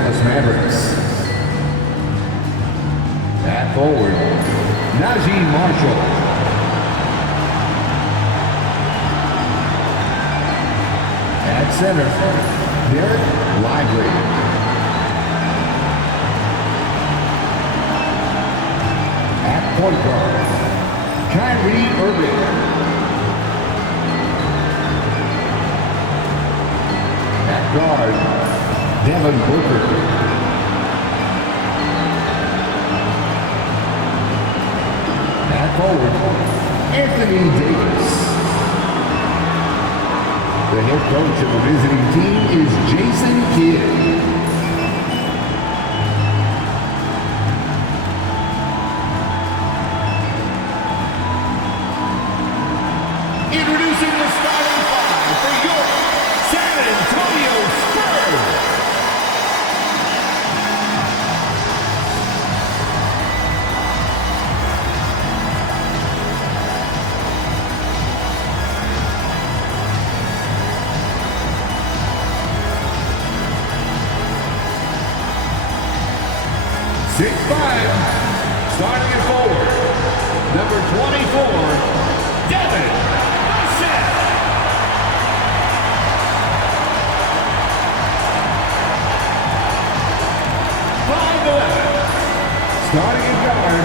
Dallas Mavericks. At forward, Najee Marshall. At center, Derek Lively. At point guard, Kyrie Irving. At guard, Devin Booker. At forward, Anthony Davis. The head coach of the visiting team is Jason Kidd. Introducing the starting five for your San Antonio Spurs. Starting at forward, number 24, Devin Booker. 5'11". Starting at guard,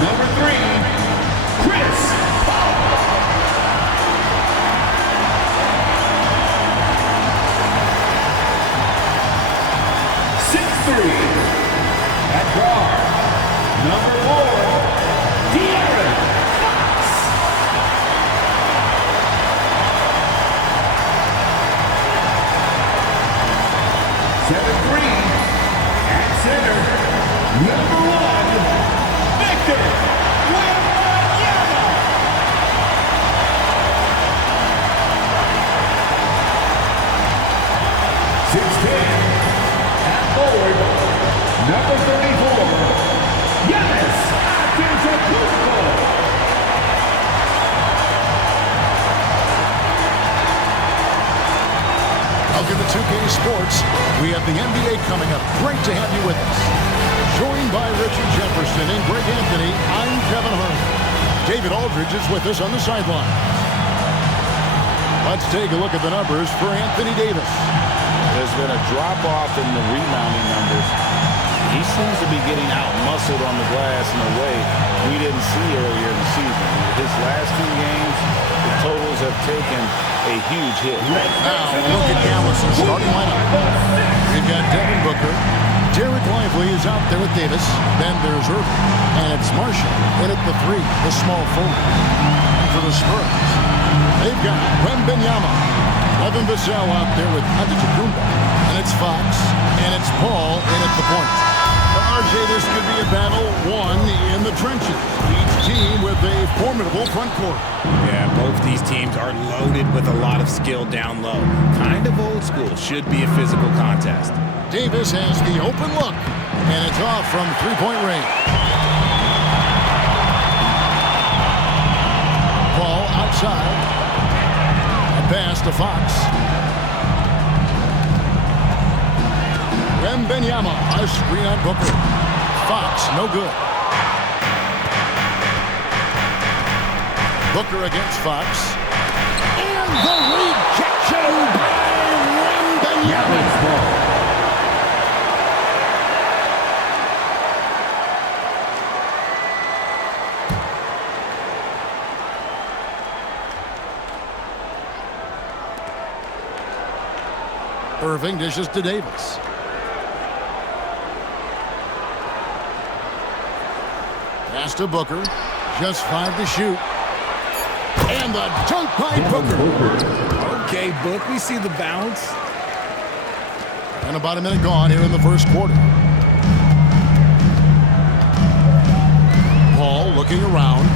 number 3, Chris Paul. 6'3". At guard, number 4, De'Aaron Fox. 7'3". At center, number 1, Victor Wembanyama. 6'10". At forward, number 34, Giannis Antetokounmpo. Welcome to 2K Sports. We have the NBA coming up. Great to have you with us. Joined by Richard Jefferson and Greg Anthony, I'm Kevin Hart. David Aldridge is with us on the sideline. Let's take a look at the numbers for Anthony Davis. There's been a drop-off in the rebounding numbers. He seems to be getting out-muscled on the glass in a way we didn't see earlier in the season. His last 2 games, the totals have taken a huge hit. Now, look at Dallas' starting lineup. We've got Devin Booker. Derek Lively is out there with Davis. Then there's Irving. And it's Marshall in at the 3, the small forward. For the Spurs, they've got Wembanyama. Devin Booker out there with Antetokounmpo. And it's Fox. And it's Paul in at the point. RJ, this could be a battle won in the trenches. Each team with a formidable front court. Yeah, both these teams are loaded with a lot of skill down low. Kind of old school. Should be a physical contest. Davis has the open look. And it's off from three-point range. Ball outside. A pass to Fox. Wembanyama, a screen on Booker. Fox, no good. Booker against Fox. And the rejection by Wembanyama. Irving dishes to Davis. Pass to Booker. Just 5 to shoot. And the dunk by Booker. Okay, Book, we see the bounce. And about a minute gone here in the first quarter. Paul looking around.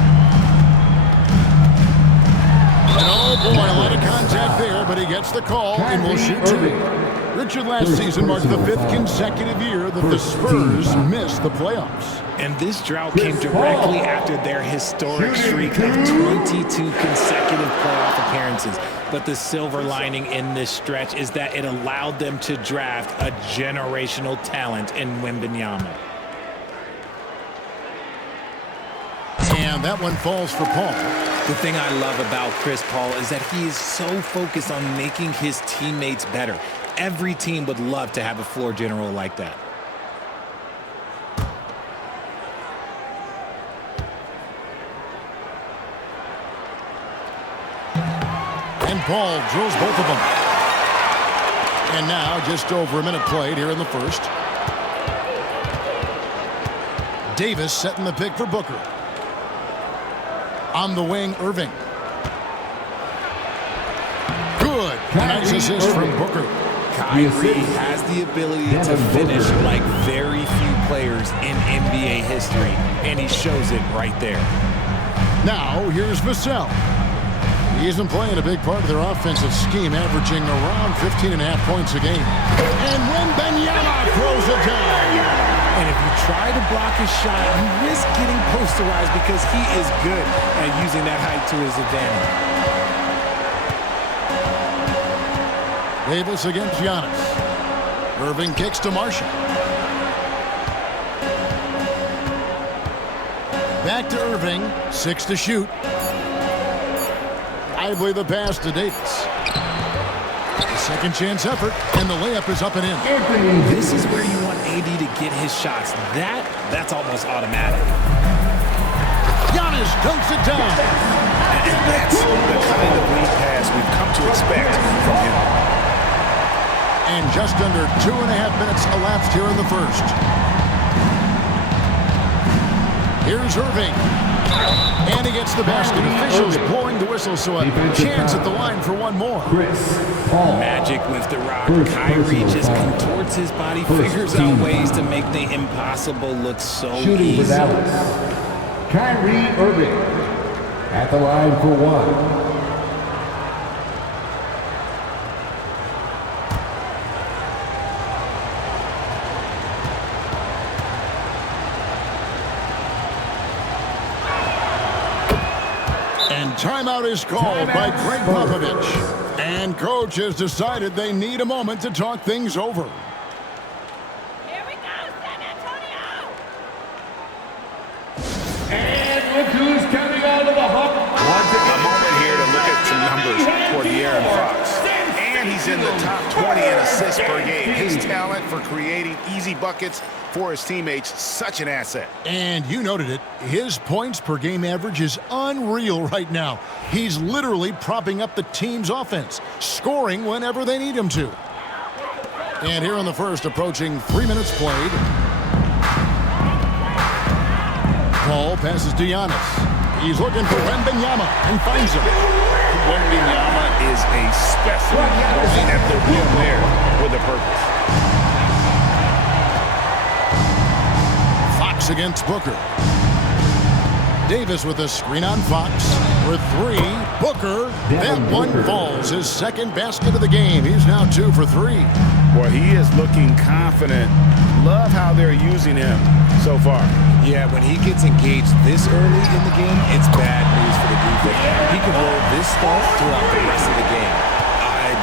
And oh boy, a lot of contact there, but he gets the call and will shoot 2. Richard, last season marked the 5th consecutive year that the Spurs missed the playoffs. And this drought came directly after their historic streak of 22 consecutive playoff appearances. But the silver lining in this stretch is that it allowed them to draft a generational talent in Wembanyama. And that one falls for Paul. The thing I love about Chris Paul is that he is so focused on making his teammates better. Every team would love to have a floor general like that. And Paul drills both of them. And now just over a minute played here in the first. Davis setting the pick for Booker. On the wing, Irving. Good. Nice assist from Booker. Kyrie has the ability to finish like very few players in NBA history, and he shows it right there. Now, here's Vassell. He's been playing a big part of their offensive scheme, averaging around 15.5 points a game. And Wembanyama throws it down. And if you try to block his shot, you risk getting posterized because he is good at using that height to his advantage. Davis against Giannis. Irving kicks to Marshall. Back to Irving. 6 to shoot. Lively the pass to Davis. Second chance effort, and the layup is up and in. This is where you want AD to get his shots. That's almost automatic. Giannis dunks it down. And that's the kind of lead pass we've come to expect from him. And just under 2.5 minutes elapsed here in the first. Here's Irving. And he gets the basket. Officials blowing the whistle, so a chance at the line for one more. Magic with the rock. Kyrie just contorts his body, figures out ways to make the impossible look so easy. Kyrie Irving at the line for one. Timeout is called by Greg Popovich. And coach has decided they need a moment to talk things over. Here we go, San Antonio! And look who's coming out of the hump. A moment here to look at some numbers for De'Aaron Fox. And he's in the top 20 in assists per game. His talent for creating easy buckets for his teammates, such an asset. And you noted it, his points per game average is unreal right now. He's literally propping up the team's offense, scoring whenever they need him to. And here in the first, approaching 3 minutes played. Paul passes to Giannis. He's looking for Wembanyama and finds him. Wembanyama is a specimen, going at the rim there with a purpose. Fox against Booker. Davis with a screen on Fox for 3. Booker, that one falls. His second basket of the game. He's now 2 for 3. Well, he is looking confident. Love how they're using him so far. Yeah, when he gets engaged this early in the game, it's bad news for the defense. He can roll this stuff throughout the rest of the game.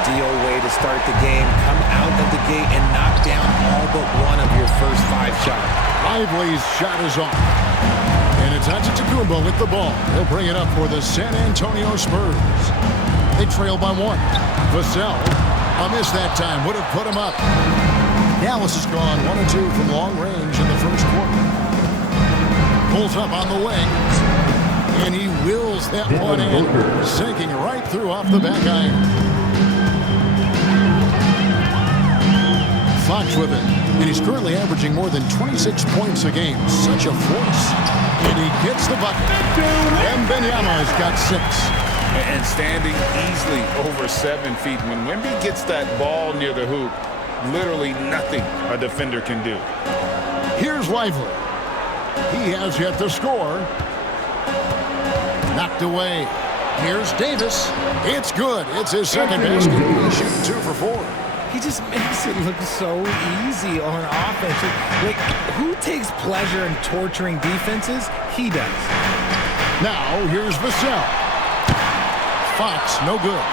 Ideal way to start the game. Come out of the gate and knock down all but one of your first 5 shots. Lively's shot is off. And it's Antetokounmpo with the ball. He'll bring it up for the San Antonio Spurs. They trail by 1. Vassell, a miss that time, would have put him up. Dallas has gone 1 of 2 from long range in the first quarter. Pulls up on the wing. And he wills that one in, sinking right through off the back iron. Fox with it. And he's currently averaging more than 26 points a game. Such a force. And he gets the bucket. And Wembanyama has got 6. And standing easily over 7 feet. When Wemby gets that ball near the hoop, literally nothing a defender can do. Here's Lively. He has yet to score. Knocked away. Here's Davis. It's good. It's his second basket. He's shooting 2 for 4. He just makes it look so easy on offense. Like, who takes pleasure in torturing defenses? He does. Now, here's Vassell. Fox, no good.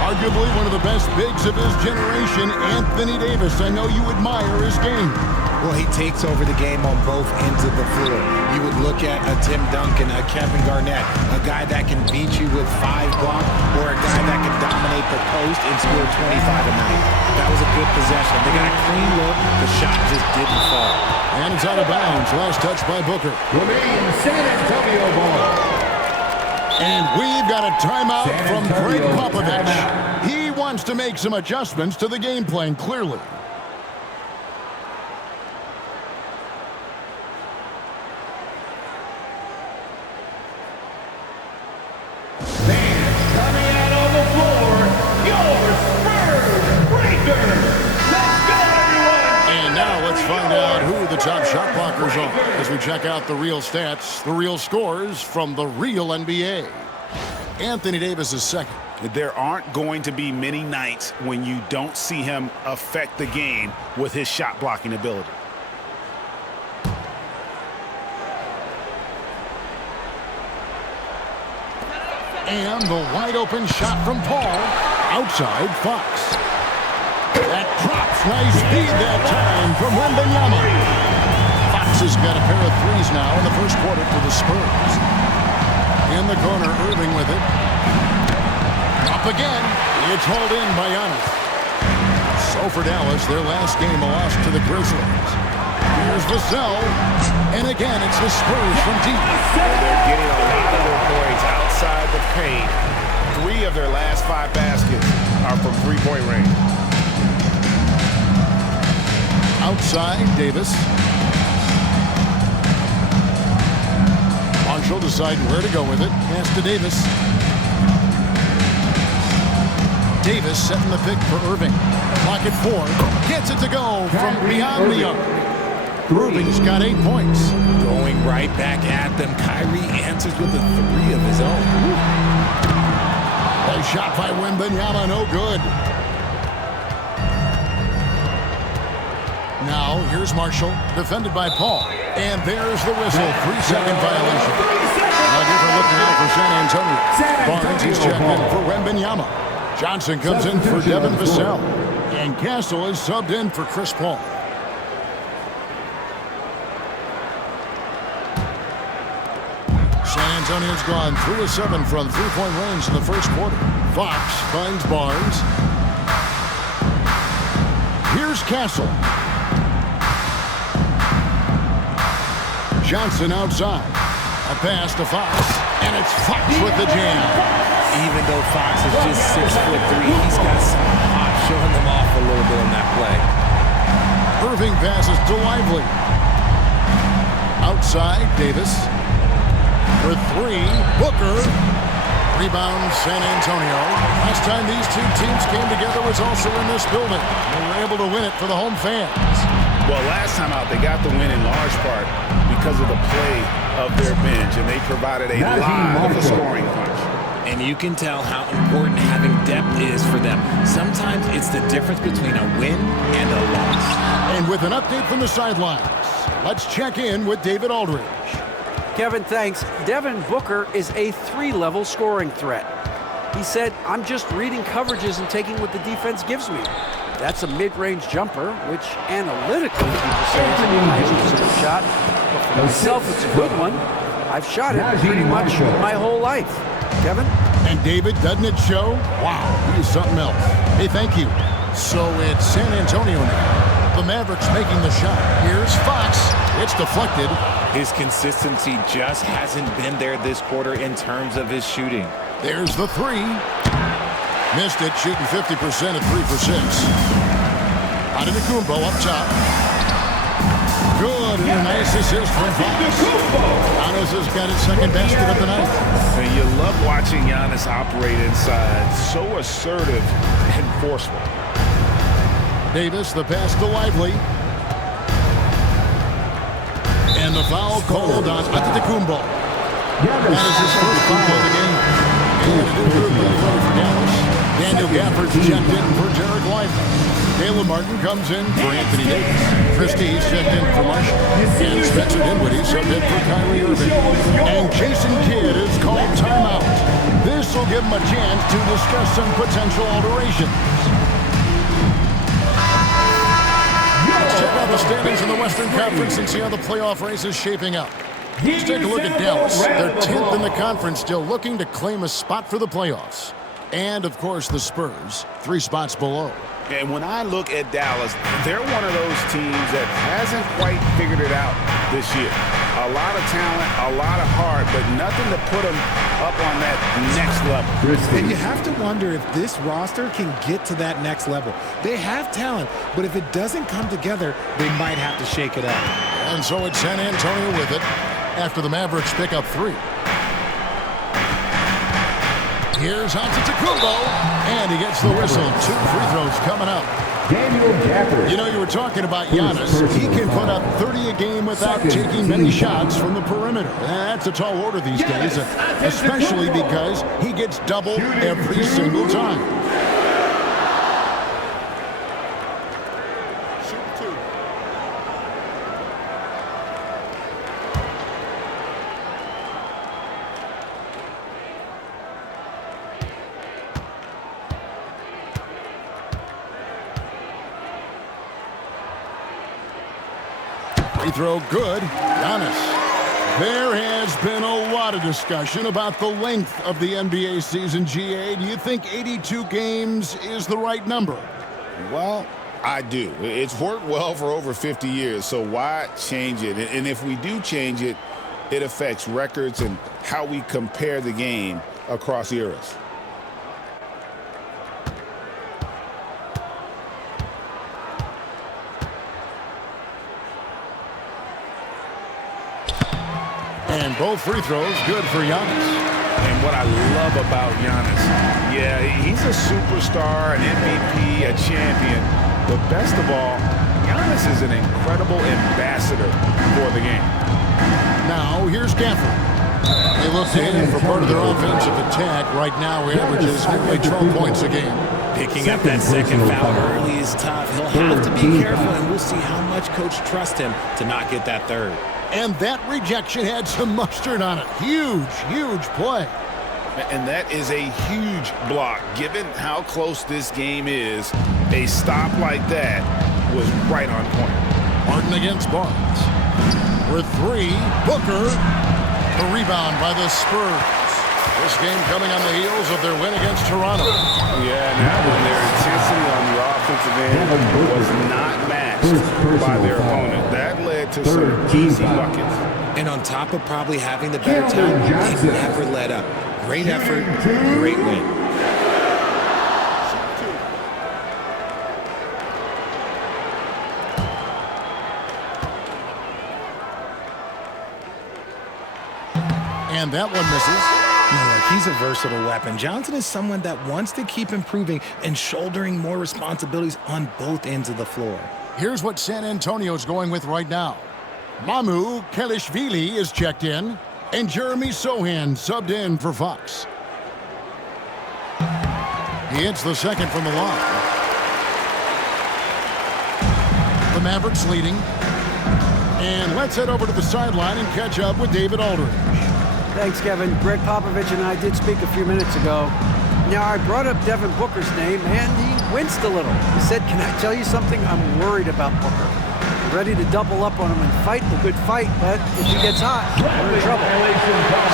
Arguably one of the best bigs of his generation, Anthony Davis. I know you admire his game. Well, he takes over the game on both ends of the floor. You would look at a Tim Duncan, a Kevin Garnett, a guy that can beat you with 5 blocks, or a guy that can dominate the post and score 25 a night. That was a good possession. They got a clean look. The shot just didn't fall. And it's out of bounds. Last touch by Booker. Remain San Antonio ball. And we've got a timeout San from Antonio Greg Popovich. timeout. He wants to make some adjustments to the game plan, clearly. Coming out on the floor, your Spurs Breakers. Let's go, everyone! And now let's find out who the top shot blockers are as we check out the real stats, the real scores from the real NBA. Anthony Davis is second. There aren't going to be many nights when you don't see him affect the game with his shot blocking ability. And the wide open shot from Paul. Outside Fox. That drops. Nice speed that time from Wembanyama. Fox has got a pair of threes now in the first quarter for the Spurs. In the corner, Irving with it. Up again. It's hauled in by Giannis. So for Dallas, their last game a loss to the Grizzlies. Here's Vassell. And again, it's the Spurs from deep. They're getting a lot of their points outside the paint. 3 of their last 5 baskets are from three-point range. Outside, Davis. Marshall deciding where to go with it. Pass to Davis. Davis setting the pick for Irving. Clock at 4. Gets it to go from beyond the arc. Irving's got 8 points. Going right back at them. Kyrie answers with a 3 of his own. A shot by Wembanyama, no good. Now, here's Marshall, defended by Paul. And there's the whistle, 3-second violation. A different look now for San Antonio. Barnes is checked in for Wembanyama. Johnson comes in for Devin Vassell. And Castle is subbed in for Chris Paul. San Antonio's gone 3 of 7 from three-point range in the first quarter. Fox finds Barnes. Here's Castle. Johnson outside. A pass to Fox. And it's Fox with the jam. Even though Fox is just 6'3", he's got some hot, showing them off a little bit on that play. Irving passes to Lively. Outside, Davis. For 3, Booker. Rebound, San Antonio. Last time these two teams came together was also in this building. They were able to win it for the home fans. Well, last time out, they got the win in large part because of the play of their bench, and they provided a lot of a scoring punch. And you can tell how important having depth is for them. Sometimes it's the difference between a win and a loss. And with an update from the sidelines, let's check in with David Aldridge. Kevin, thanks. Devin Booker is a 3-level scoring threat. He said, I'm just reading coverages and taking what the defense gives me. That's a mid-range jumper, which analytically people say is a nice shot. But for myself, it's a good one. I've shot it pretty much my whole life. Kevin? And David, doesn't it show? Wow, he is something else. Hey, thank you. So it's San Antonio now. The Mavericks making the shot. Here's Fox. It's deflected. His consistency just hasn't been there this quarter in terms of his shooting. There's the 3. Missed it, shooting 50% at 3 for 6. Antetokounmpo up top. Good, and a nice assist from Fox. Giannis has got his second basket of the night. And you love watching Giannis operate inside. So assertive and forceful. Davis, the pass to Lively. And the foul called on Antetokounmpo. That is his first foul of the game. And it is good play for Dallas. Daniel Gafford's checked in for Derek Lively. Caleb Martin comes in for Anthony Davis. Christie's checked in for Marshall. And Spencer Dinwiddie subbed in for Kyrie Irving. And Jason Kidd is called timeout. This will give him a chance to discuss some potential alterations. Let's check out the standings in the Western Conference and see how the playoff race is shaping up. Let's take a look at Dallas. They're 10th in the conference, still looking to claim a spot for the playoffs. And, of course, the Spurs, 3 spots below. And when I look at Dallas, they're one of those teams that hasn't quite figured it out this year. A lot of talent, a lot of heart, but nothing to put them up on that next level. And you have to wonder if this roster can get to that next level. They have talent, but if it doesn't come together, they might have to shake it up. And so it's San Antonio with it after the Mavericks pick up 3. Here's Antetokounmpo, and he gets the whistle. 2 free throws coming up. Daniel Gafford. You know, you were talking about Giannis. He can put up 30 a game without taking many shots from the perimeter. That's a tall order these days, especially because he gets doubled every single time. Free throw good. Giannis. There has been a lot of discussion about the length of the NBA season, GA. Do you think 82 games is the right number? Well, I do. It's worked well for over 50 years, so why change it? And if we do change it, it affects records and how we compare the game across eras. And both free throws good for Giannis. And what I love about Giannis, yeah, he's a superstar, an MVP, a champion. But best of all, Giannis is an incredible ambassador for the game. Now, here's Gafford. They look to him for part of their offensive attack. Right now, he averages nearly 12 points a game. Picking up that second foul early is tough. He'll have to be careful, and we'll see how much coach trusts him to not get that third. And that rejection had some mustard on it. Huge, huge play. And that is a huge block. Given how close this game is, a stop like that was right on point. Martin against Barnes. For 3, Booker. The rebound by the Spurs. This game coming on the heels of their win against Toronto. Yeah, now when their intensity on the offensive end was not matched by their opponent. That led to some easy buckets. And on top of probably having the better time, they never let up. Great effort, great win. And that one misses. He's a versatile weapon. Johnson is someone that wants to keep improving and shouldering more responsibilities on both ends of the floor. Here's what San Antonio's going with right now. Mamu Kelishvili is checked in, and Jeremy Sohan subbed in for Fox. He hits the second from the line. The Mavericks leading. And let's head over to the sideline and catch up with David Aldridge. Thanks, Kevin. Greg Popovich and I did speak a few minutes ago. Now, I brought up Devin Booker's name, and he winced a little. He said, "Can I tell you something? I'm worried about Booker. I'm ready to double up on him and fight the good fight, but if he gets hot, we're in trouble."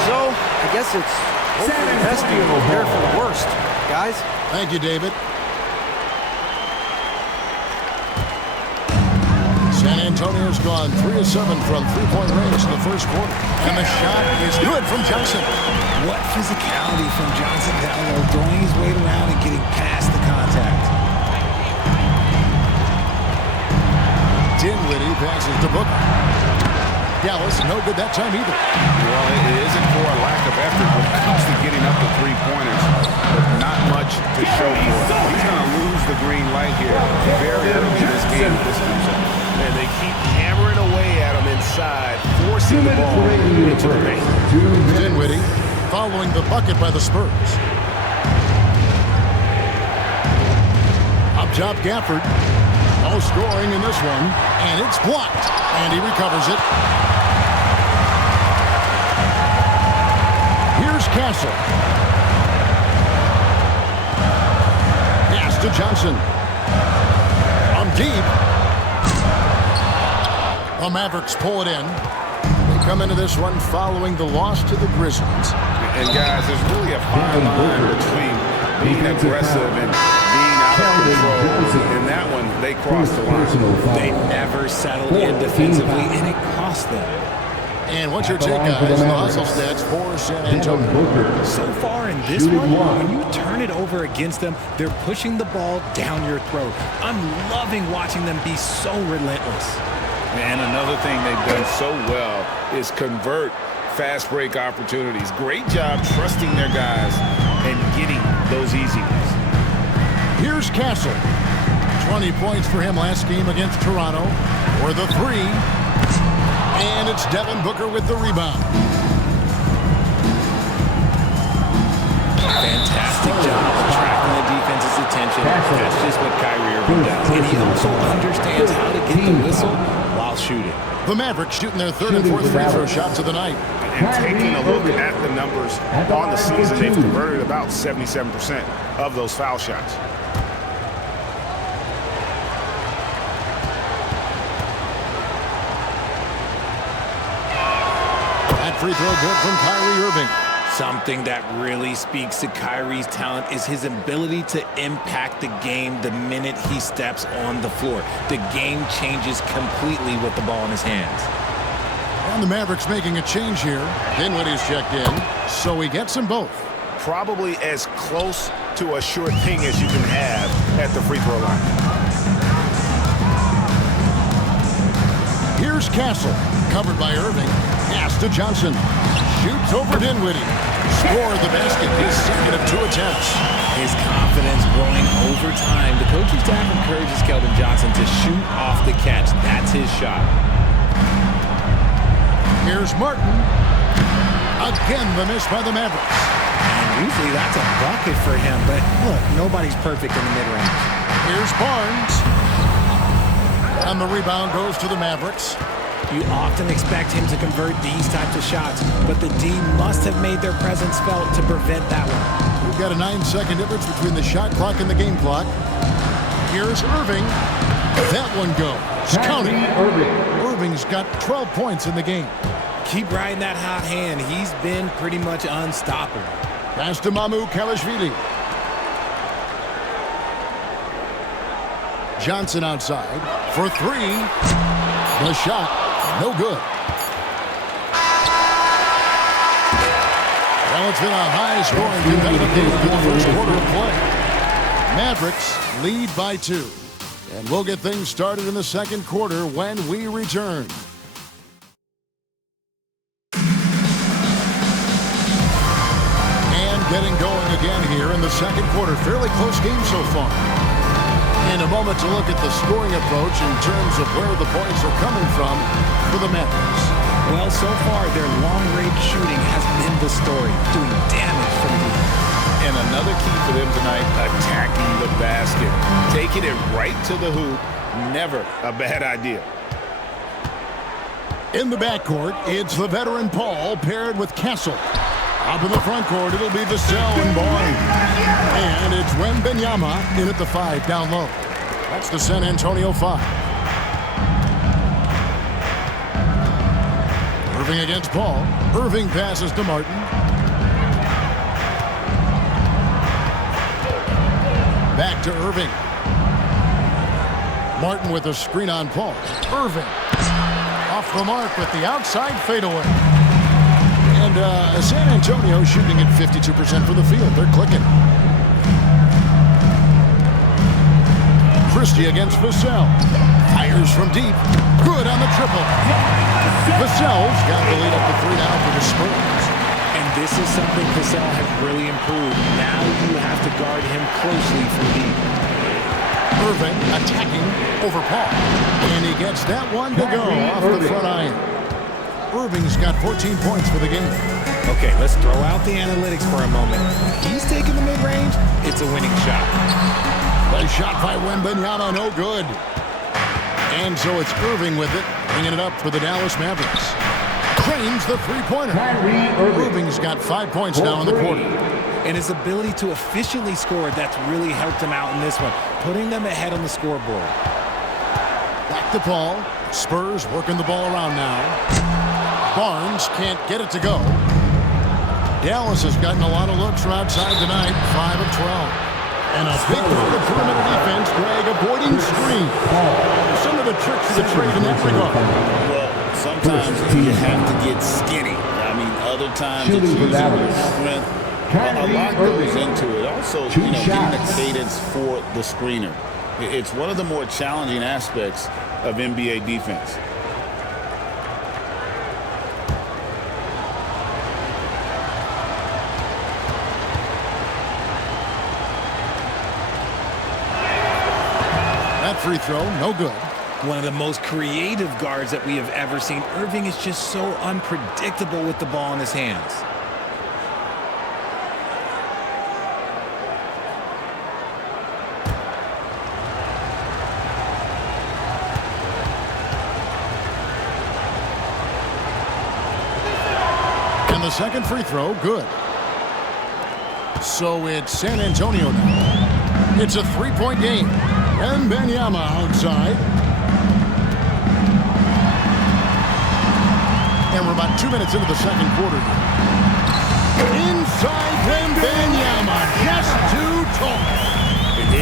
So, I guess it's hope for the best and prepare for the worst. Guys? Thank you, David. San Antonio's gone 3 of 7 from three-point range in the first quarter. And the shot is good from Johnson. What physicality from Johnson down low, throwing his weight around and getting past the contact. Dinwiddie passes to Booker. Dallas, no good that time either. Well, it isn't for a lack of effort when it comes to getting up to three-pointers, but not much to show for it. He's going to lose the green light here very early in this game. And they keep hammering away at him inside, forcing the ball into the paint. Dinwiddie following the bucket by the Spurs. top, Gafford. No scoring in this one, and it's blocked, and he recovers it. Here's Castle. Pass to Johnson. On deep. The Mavericks pull it in. They come into this one following the loss to the Grizzlies. And guys, there's really a fine line between being aggressive and being out of control. In that one, they crossed the line. They never settled in defensively, and it cost them. And what's your take, guys, on the hustle stats for San Antonio? So far in this one, when you turn it over against them, they're pushing the ball down your throat. I'm loving watching them be so relentless. And another thing they've done so well is convert fast break opportunities. Great job trusting their guys and getting those easy ones. Here's Castle. 20 points for him last game against Toronto. For the three. And it's Devin Booker with the rebound. Fantastic job attracting the defense's attention. That's just what Kyrie Irving does. And he also understands how to get the whistle while shooting. The Mavericks shooting their third and fourth free throw shots of the night. And taking a look at the numbers on the season, they've converted about 77% of those foul shots. That free throw good from Kyrie Irving. Something that really speaks to Kyrie's talent is his ability to impact the game the minute he steps on the floor. The game changes completely with the ball in his hands. And the Mavericks making a change here. Dinwiddie's checked in, so he gets them both. Probably as close to a sure thing as you can have at the free throw line. Here's Castle, covered by Irving. Pass to Johnson. Shoots over Dinwiddie. Scored the basket, his second of 2 attempts. His confidence growing over time. The coaching staff encourages Keldon Johnson to shoot off the catch. That's his shot. Here's Martin. Again, the miss by the Mavericks. And usually that's a bucket for him, but look, nobody's perfect in the mid-range. Here's Barnes. And the rebound goes to the Mavericks. You often expect him to convert these types of shots, but the D must have made their presence felt to prevent that one. We've got a 9-second difference between the shot clock and the game clock. Here's Irving. That one goes. Counting. Irving's got 12 points in the game. Keep riding that hot hand. He's been pretty much unstoppable. Pass to Kalashvili. Johnson outside for 3. The shot, no good. Well, it's been a high-scoring competitive game for the first quarter of play. Mavericks lead by 2. And we'll get things started in the second quarter when we return. And getting going again here in the second quarter. Fairly close game so far. In a moment to look at the scoring approach in terms of where the points are coming from for the Mavericks. Well, so far, their long-range shooting has been the story, doing damage from deep. And another key for them tonight, attacking the basket. Taking it right to the hoop, never a bad idea. In the backcourt, it's the veteran Paul paired with Castle. Up in the front court, it'll be Vassell and Barnes. And it's Wembanyama in at the 5 down low. That's the San Antonio 5. Irving against Paul. Irving passes to Martin. Back to Irving. Martin with a screen on Paul. Irving off the mark with the outside fadeaway. And San Antonio shooting at 52% from the field. They're clicking. Christie against Vassell. Fires from deep. Good on the triple. Vassell's got the lead up to 3 now for the Spurs. And this is something Vassell has really improved. Now you have to guard him closely from deep. Irving attacking over Paul. And he gets that one to go off the front iron. Irving's got 14 points for the game. Okay, let's throw out the analytics for a moment. He's taking the mid-range. It's a winning shot. The shot by Wembanyama, no good. And so it's Irving with it, bringing it up for the Dallas Mavericks. Cranes the three-pointer. Irving's got 5 points now in the quarter. And his ability to efficiently score, that's really helped him out in this one, putting them ahead on the scoreboard. Back to Paul. Spurs working the ball around now. Barnes can't get it to go. Dallas has gotten a lot of looks from outside tonight, 5 of 12. And a big part of perimeter defense, Greg, avoiding screen. Some of the tricks of the trade in that regard. Well, sometimes you have to get skinny. I mean, other times it's using your strength. A lot goes into it. Also, getting the cadence for the screener. It's one of the more challenging aspects of NBA defense. That free throw, no good. One of the most creative guards that we have ever seen. Irving is just so unpredictable with the ball in his hands. And the second free throw, good. So it's San Antonio now. It's a three-point game. Wembanyama outside. And we're about 2 minutes into the second quarter. Inside Wembanyama, just too tall.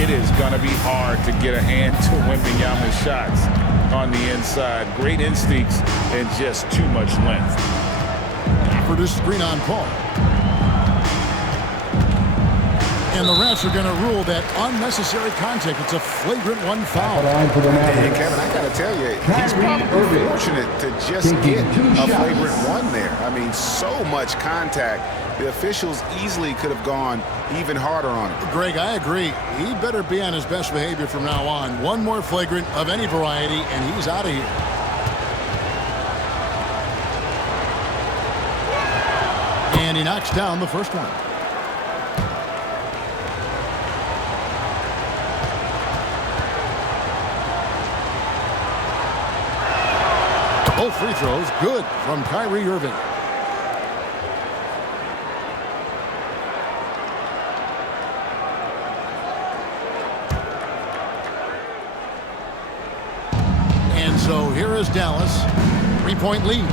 It is going to be hard to get a hand to Wembanyama's shots on the inside. Great instincts and just too much length. For this screen on Paul. And the refs are going to rule that unnecessary contact. It's a flagrant one foul. Hey, Kevin, I got to tell you, he's probably fortunate to just get a flagrant one there. I mean, so much contact. The officials easily could have gone even harder on it. Greg, I agree. He better be on his best behavior from now on. One more flagrant of any variety, and he's out of here. And he knocks down the first one. Both free throws good from Kyrie Irving. And so here is Dallas. 3-point lead.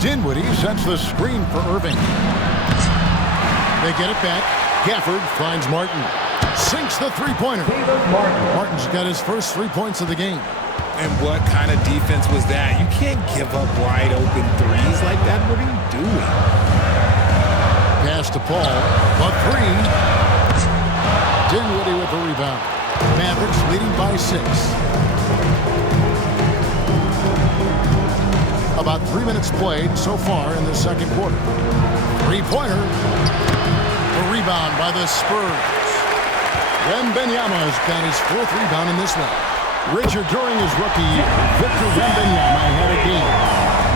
Dinwiddie sets the screen for Irving. They get it back. Gafford finds Martin. Sinks the three-pointer. Martin's got his first 3 points of the game. And what kind of defense was that? You can't give up wide open threes like that. What are you doing? Pass to Paul. A three. Dinwiddie with the rebound. Mavericks leading by 6. About 3 minutes played so far in the second quarter. Three-pointer. The rebound by the Spurs. Wembanyama has got his 4th rebound in this one. Richard, during his rookie year, Victor Wembanyama had a game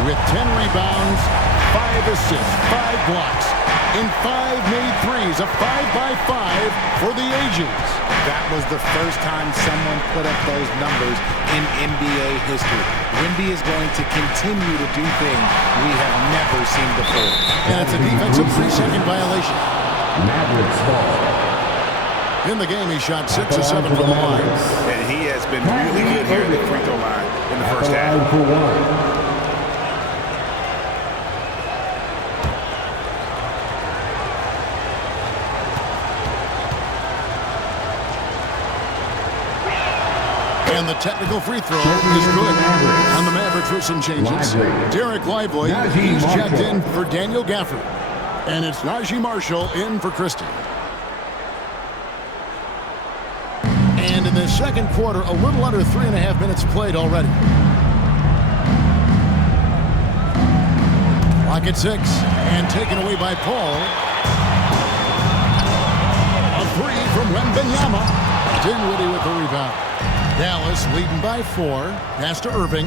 with 10 rebounds, 5 assists, 5 blocks, and 5 made threes, a 5-by-5 for the ages. That was the first time someone put up those numbers in NBA history. Wemby is going to continue to do things we have never seen before. And it's a defensive 3-second violation. Mavericks ball. In the game, he shot 6 of 7 from the line. And he has been really good here at the free throw line in the first half. And the technical free throw is good. On the Mavericks with some changes. Derek Lively, he's checked in for Daniel Gafford. And it's Najee Marshall in for Christie. And in the second quarter, a little under 3.5 minutes played already. Clock at 6, and taken away by Paul. A three from Wembanyama. Dinwiddie with the rebound. Dallas leading by 4. Pass to Irving.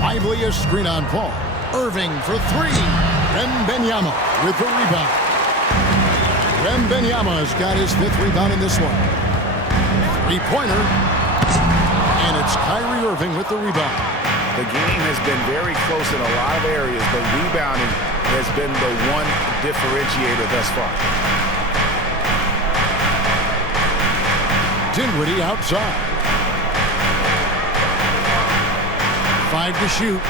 Lively a screen on Paul. Irving for 3. Wembanyama with the rebound. Wembanyama has got his 5th rebound in this one. Three-pointer. And it's Kyrie Irving with the rebound. The game has been very close in a lot of areas, but rebounding has been the one differentiator thus far. Dinwiddie outside. 5 to shoot.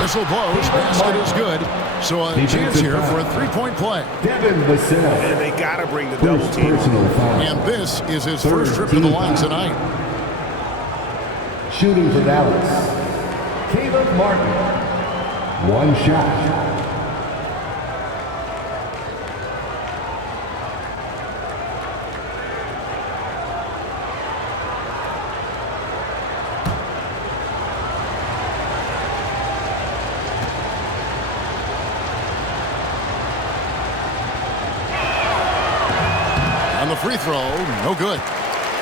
Whistle blows. Basket is good. So a chance here for a 3-point play. Devin Booker. And they got to bring the double team. And this is his first trip to the line tonight. Shooting for Dallas. Caleb Martin. 1 shot. The free throw, no good.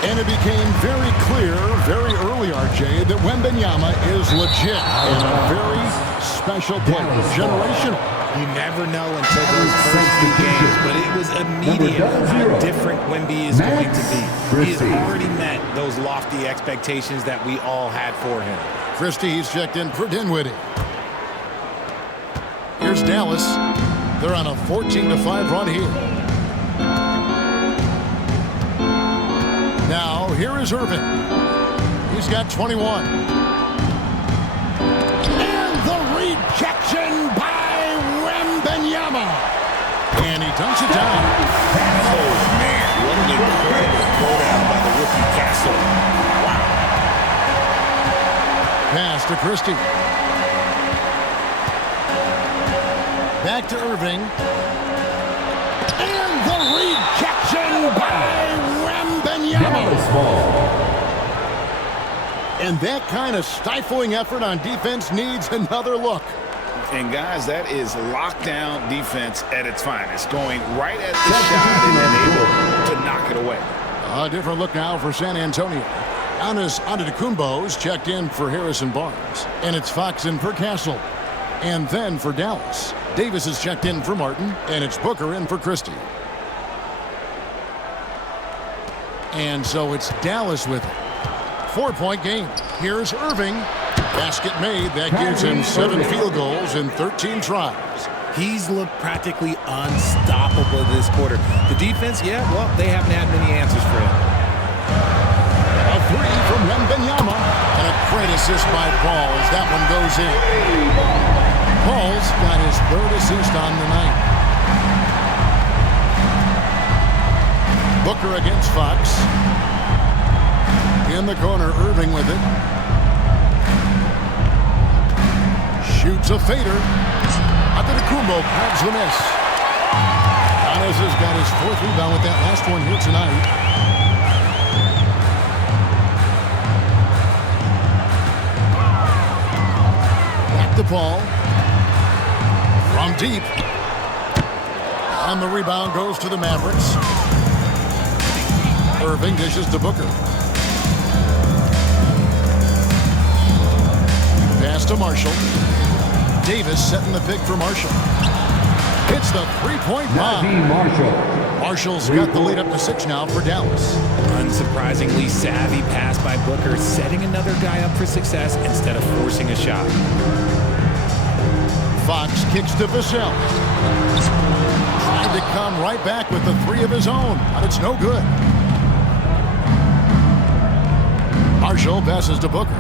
And it became very clear very early, RJ, that Wembanyama is legit and a very special player. Generational. You never know until those first few games, but it was immediate how different Wemby is going to be. He has already met those lofty expectations that we all had for him. Christie, he's checked in for Dinwiddie. Here's Dallas. They're on a 14-5 run here. Now, here is Irving. He's got 21. And the rejection by Wembanyama. And he dunks it down. Oh, man. What an incredible throwdown by the rookie Castle. Wow. Pass to Christie. Back to Irving. And the rejection by and that kind of stifling effort on defense needs another look. And guys, that is lockdown defense at its finest, going right at the shot and then able to knock it away. A different look now for San Antonio. Giannis Antetokounmpo's checked in for Harrison Barnes, and it's Fox in for Castle. And then for Dallas, Davis is checked in for Martin, and it's Booker in for Christie. And so it's Dallas with it. 4-point game. Here's Irving. Basket made. That gives him 7 field goals in 13 tries. He's looked practically unstoppable this quarter. The defense, yeah, well, they haven't had many answers for him. A 3 from Wembanyama. And a great assist by Paul as that one goes in. Paul's got his 3rd assist on the night. Booker against Fox. In the corner, Irving with it. Shoots a fader. Antetokounmpo grabs the miss. Giannis has got his 4th rebound with that last one here tonight. Back to Paul. From deep. And the rebound goes to the Mavericks. Irving dishes to Booker. Pass to Marshall. Davis setting the pick for Marshall. Hits the 3-point bomb. Marshall's got the lead up to 6 now for Dallas. Unsurprisingly savvy pass by Booker, setting another guy up for success instead of forcing a shot. Fox kicks to Vassell. Trying to come right back with the 3 of his own, but it's no good. Marshall passes to Booker.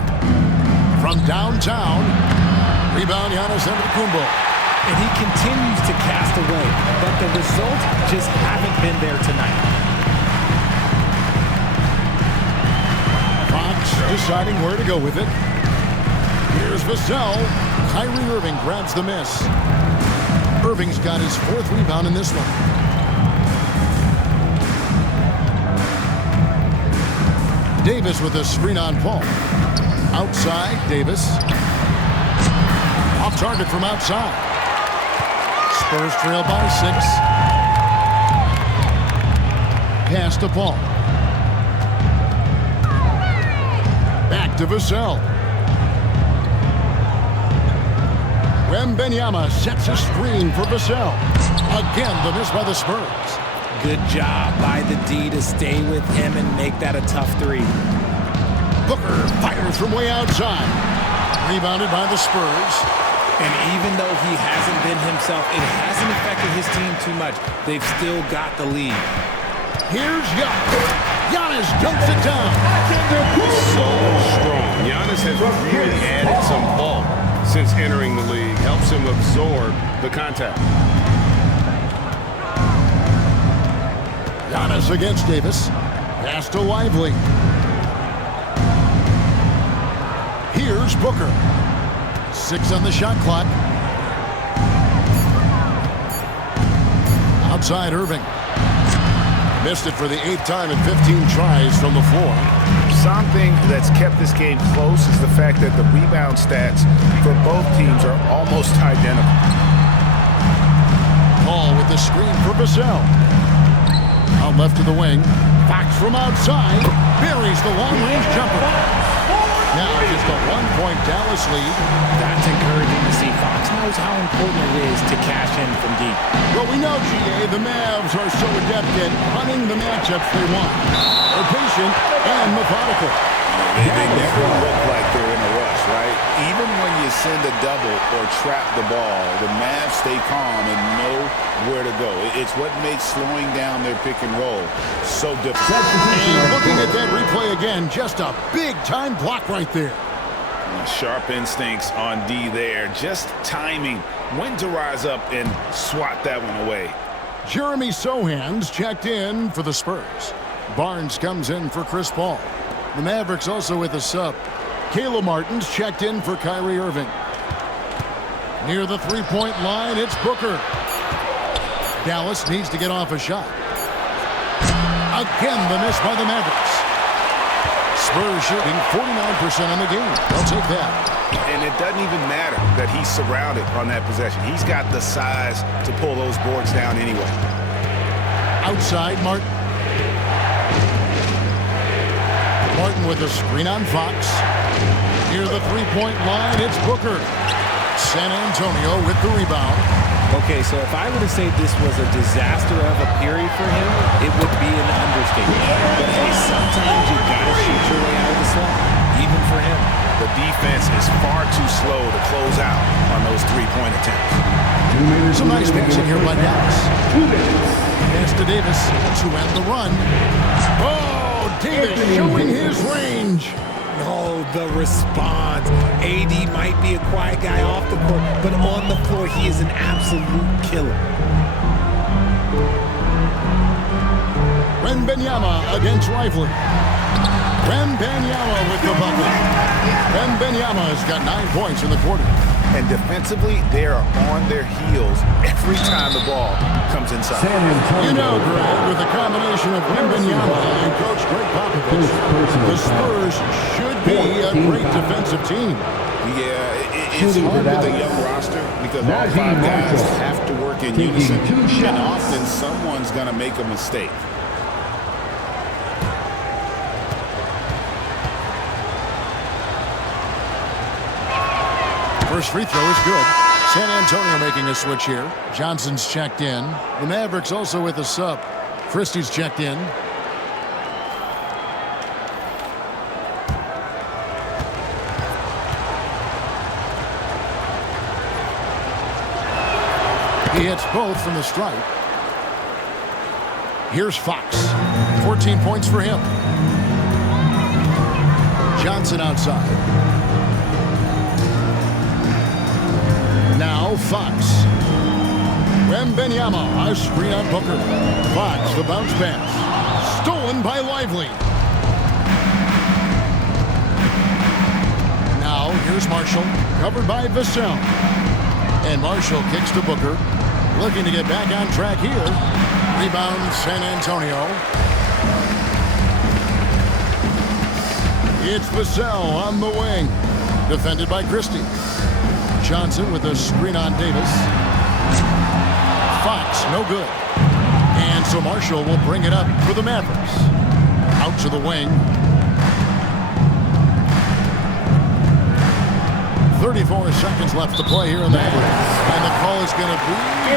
From downtown, rebound Giannis Antetokounmpo. And he continues to cast away, but the results just haven't been there tonight. Fox deciding where to go with it. Here's Vassell. Kyrie Irving grabs the miss. Irving's got his 4th rebound in this one. Davis with a screen on Paul. Outside, Davis. Off target from outside. Spurs trail by 6. Pass to Paul. Back to Vassell. Wembanyama sets a screen for Vassell. Again, the miss by the Spurs. Good job by the D to stay with him and make that a tough three. Booker fires from way outside. Rebounded by the Spurs. And even though he hasn't been himself, it hasn't affected his team too much. They've still got the lead. Here's Giannis. Giannis dunks it down. So strong. Giannis has really added some bulk since entering the league. Helps him absorb the contact. Giannis against Davis. Pass to Lively. Here's Booker. 6 on the shot clock. Outside Irving. Missed it for the 8th time in 15 tries from the floor. Something that's kept this game close is the fact that the rebound stats for both teams are almost identical. Paul with the screen for Vassell. Out left to the wing. Fox from outside. Buries the long-range jumper. Now just a 1-point Dallas lead. That's encouraging to see. Fox knows how important it is to cash in from deep. Well, we know, GA, the Mavs are so adept at running the matchups they want. They're patient and methodical. They never look like they're in a rush, right? Even when you send a double or trap the ball, the Mavs stay calm and know where to go. It's what makes slowing down their pick and roll so difficult. And looking at that replay again, just a big-time block right there. Sharp instincts on D there. Just timing when to rise up and swat that one away. Jeremy Sohan's checked in for the Spurs. Barnes comes in for Chris Paul. The Mavericks also with a sub. Caleb Martin's checked in for Kyrie Irving. Near the three-point line, it's Booker. Dallas needs to get off a shot. Again, the miss by the Mavericks. Spurs shooting 49% on the game. They'll take that. And it doesn't even matter that he's surrounded on that possession. He's got the size to pull those boards down anyway. Outside, Martin. Martin with a screen on Fox. Near the three-point line, it's Booker. San Antonio with the rebound. Okay, so if I were to say this was a disaster of a period for him, it would be an understatement. But hey, sometimes you gotta shoot your way out of the slump, even for him. The defense is far too slow to close out on those three-point attempts. Some nice passing here by Dallas. Pass to Davis to end the run. Oh, Davis showing his range. Oh, the response. AD might be a quiet guy off the court, but on the floor, he is an absolute killer. Wembanyama against Lively. Wembanyama with the bucket. Wembanyama's got 9 points in the quarter. And defensively, they are on their heels every time the ball comes inside. You know, Greg, with a combination of Wembanyama and Coach Greg Popovich, the Spurs should be a great defensive team. Yeah, it's hard with a young roster because all 5 guys have to work in unison, and often someone's going to make a mistake. First free throw is good. San Antonio making a switch here. Johnson's checked in. The Mavericks also with a sub. Christie's checked in. He hits both from the stripe. Here's Fox. 14 points for him. Johnson outside. Now Fox. Wembanyama, a screen on Booker. Fox, the bounce pass. Stolen by Lively. Now here's Marshall, covered by Vassell. And Marshall kicks to Booker. Looking to get back on track here. Rebound San Antonio. It's Vassell on the wing. Defended by Christie. Johnson with a screen on Davis. Fox, no good. And so Marshall will bring it up for the Mavericks. Out to the wing. 34 seconds left to play here in the fourth. And the call is going to be,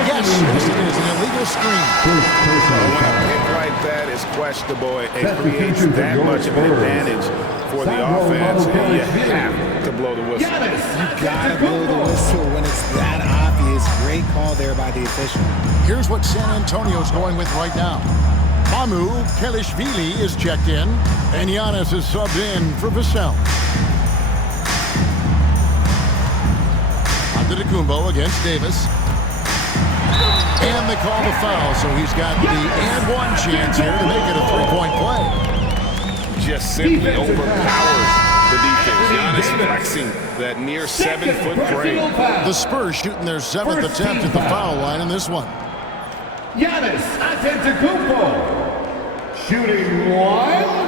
yes, it is an illegal screen. When a pick like that is questionable, it creates that much of an advantage for the offense, and you have to blow the whistle. You gotta blow the whistle when it's that obvious. Great call there by the official. Here's what San Antonio's going with right now. Mamu Kelishvili is checked in, and Giannis is subbed in for Vassell. Antetokounmpo against Davis. And they call the foul, so he's got the and one chance here to make it a three-point play. Just simply overpowers the defense. Giannis flexing that near 7-foot frame. The Spurs shooting their 7th attempt at the foul line in this one. Giannis Antetokounmpo shooting one.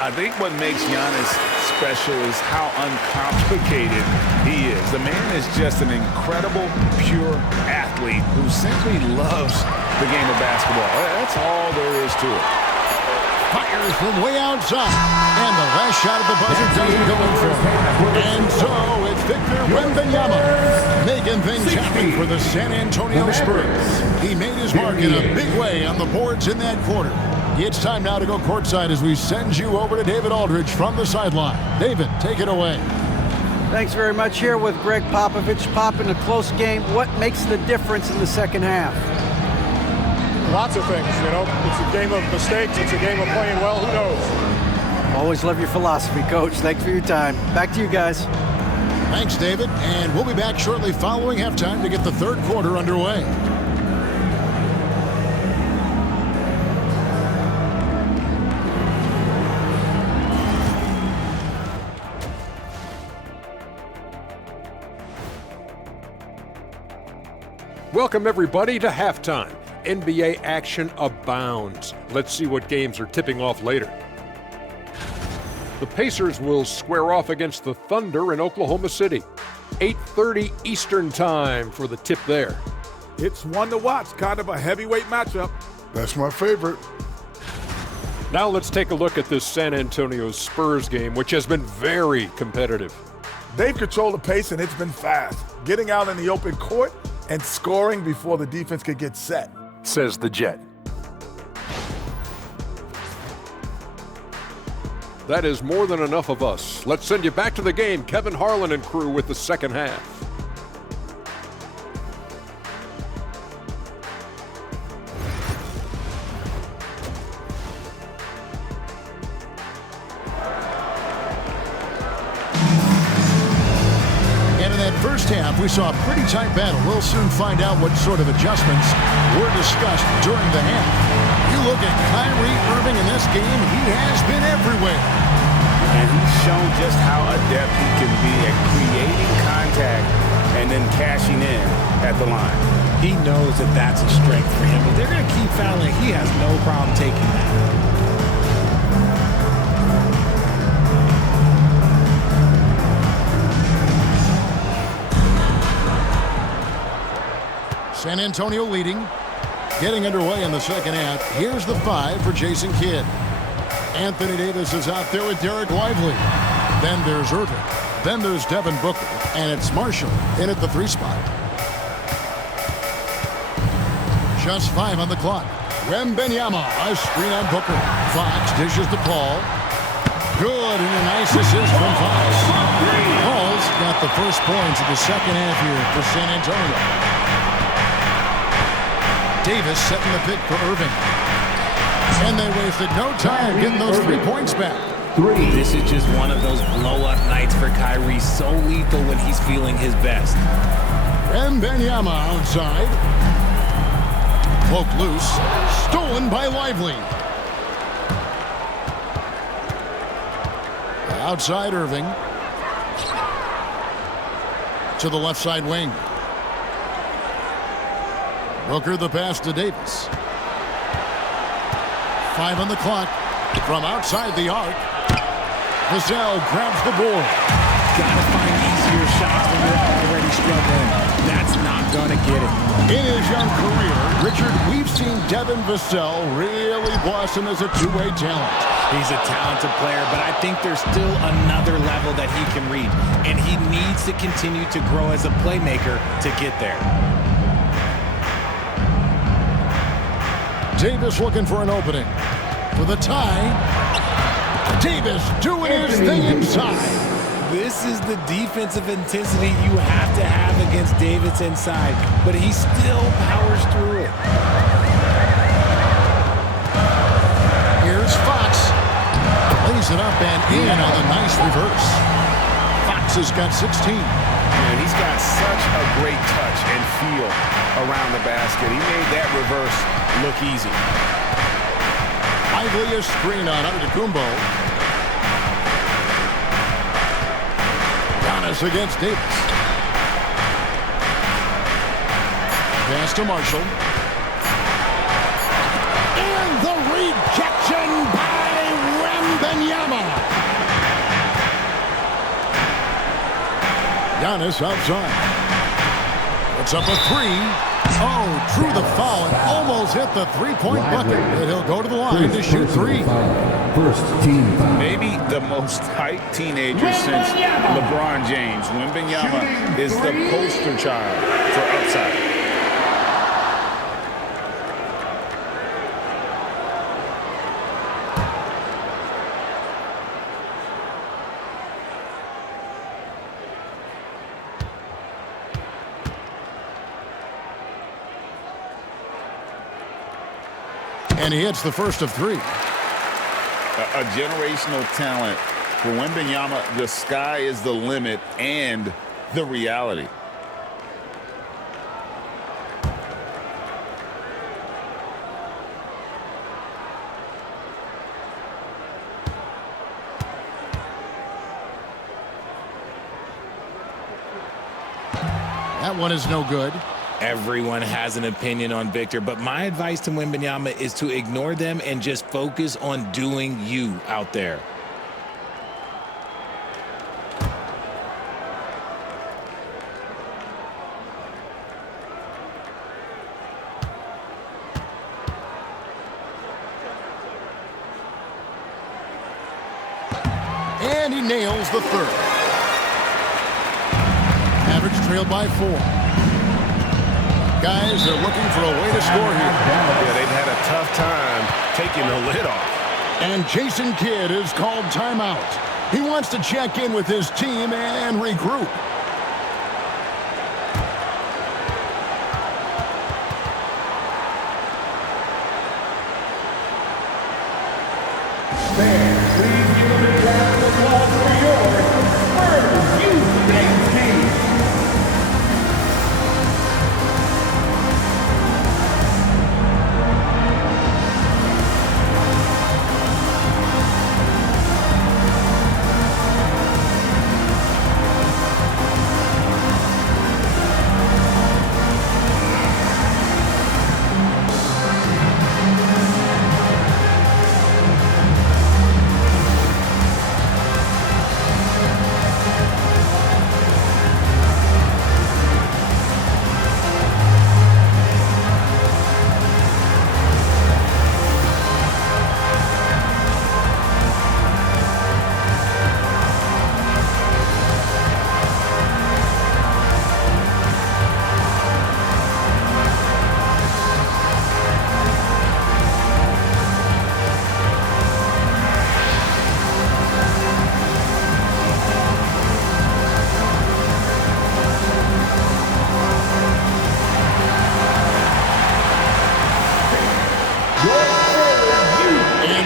I think what makes Giannis special is how uncomplicated he is. The man is just an incredible, pure athlete who simply loves the game of basketball. That's all there is to it. Fires from way outside. And the last shot at the buzzer doesn't go in for him. And so it's Victor Wembanyama making things happen for the San Antonio Spurs. He made his mark in a big way on the boards in that quarter. It's time now to go courtside as we send you over to David Aldridge from the sideline. David, take it away. Thanks very much. Here with Greg Popovich. Pop, in a close game, what makes the difference in the second half? Lots of things, you know. It's a game of mistakes. It's a game of playing well. Who knows? Always love your philosophy, Coach. Thanks for your time. Back to you guys. Thanks, David. And we'll be back shortly following halftime to get the third quarter underway. Welcome, everybody, to halftime. NBA action abounds. Let's see what games are tipping off later. The Pacers will square off against the Thunder in Oklahoma City. 8:30 Eastern time for the tip there. It's one to watch, kind of a heavyweight matchup. That's my favorite. Now let's take a look at this San Antonio Spurs game, which has been very competitive. They've controlled the pace, and it's been fast. Getting out in the open court and scoring before the defense could get set. Says the Jet. That is more than enough of us. Let's send you back to the game. Kevin Harlan and crew with the second half. First half, we saw a pretty tight battle. We'll soon find out what sort of adjustments were discussed during the half. You look at Kyrie Irving in this game, he has been everywhere. And he's shown just how adept he can be at creating contact and then cashing in at the line. He knows that that's a strength for him. If they're going to keep fouling, he has no problem taking that. San Antonio leading, getting underway in the second half. Here's the 5 for Jason Kidd. Anthony Davis is out there with Derek Lively. Then there's Irving. Then there's Devin Booker. And it's Marshall in at the 3 spot. Just 5 on the clock. Wembanyama, a screen on Booker. Fox dishes the ball. Good, and a nice assist from Fox. Paul's got the first points of the second half here for San Antonio. Davis setting the pick for Irving. And they wasted no time getting those 3 points back. This is just one of those blow-up nights for Kyrie. So lethal when he's feeling his best. Wembanyama outside. Poked loose. Stolen by Lively. Outside Irving. To the left side wing. Booker the pass to Davis. 5 on the clock. From outside the arc. Vassell grabs the board. Gotta find easier shots when you're already struggling. That's not gonna get it. In his young career, Richard, we've seen Devin Vassell really blossom as a two-way talent. He's a talented player, but I think there's still another level that he can reach, and he needs to continue to grow as a playmaker to get there. Davis looking for an opening. For the tie. Davis doing his thing inside. This is the defensive intensity you have to have against Davis inside, but he still powers through it. Here's Fox. Lays it up and in on the nice reverse. Fox has got 16. And he's got such a great touch and feel around the basket. He made that reverse look easy. Lively a screen on Antetokounmpo. Giannis against Davis. Pass to Marshall. And the rejection by Wembanyama. Giannis outside. Puts up a three. Oh, drew the foul and almost hit the three-point bucket. And he'll go to the line to shoot three. First team foul. Maybe the most hyped teenager since LeBron James. Wembanyama is the poster child for upside. And he hits the first of three. A generational talent. For Wembanyama, the sky is the limit and the reality. That one is no good. Everyone has an opinion on Victor, but my advice to Wembanyama is to ignore them and just focus on doing you out there. And he nails the third. Mavericks trailed by 4. Guys are looking for a way to score here. Yeah, they've had a tough time taking the lid off. And Jason Kidd is called timeout. He wants to check in with his team and regroup. Fans, please give a big round of applause for your Spurs Youth Games team.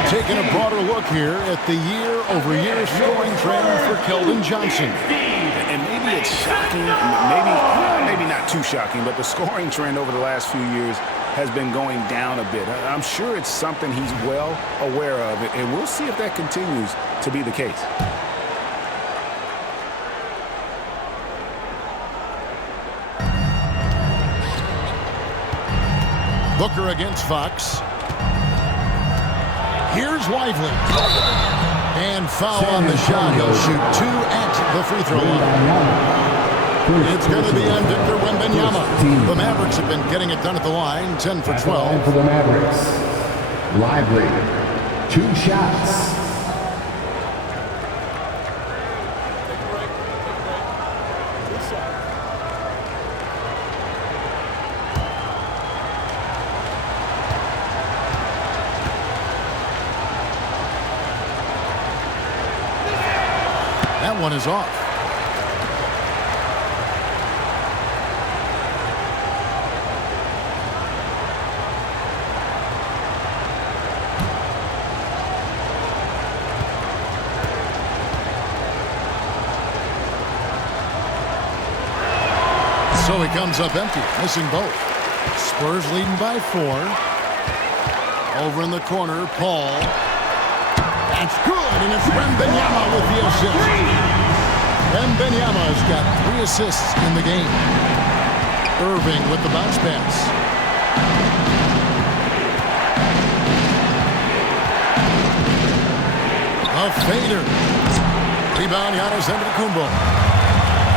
Taking a broader look here at the year-over-year scoring trend for Keldon Johnson. And maybe it's shocking, maybe not too shocking, but the scoring trend over the last few years has been going down a bit. I'm sure it's something he's well aware of, and we'll see if that continues to be the case. Booker against Fox. Here's Lively. And foul on the shot. He'll shoot 2 at the free throw line. It's going to be on Victor Wembanyama. The Mavericks have been getting it done at the line, 10 for 12. For the Mavericks, Lively, 2 shots. That one is off. So he comes up empty, missing both. Spurs leading by 4. Over in the corner, Paul. That's good, and it's Wembanyama with the assist. Wembanyama's got 3 assists in the game. Irving with the bounce pass. A fader. Rebound, Giannis Antetokounmpo.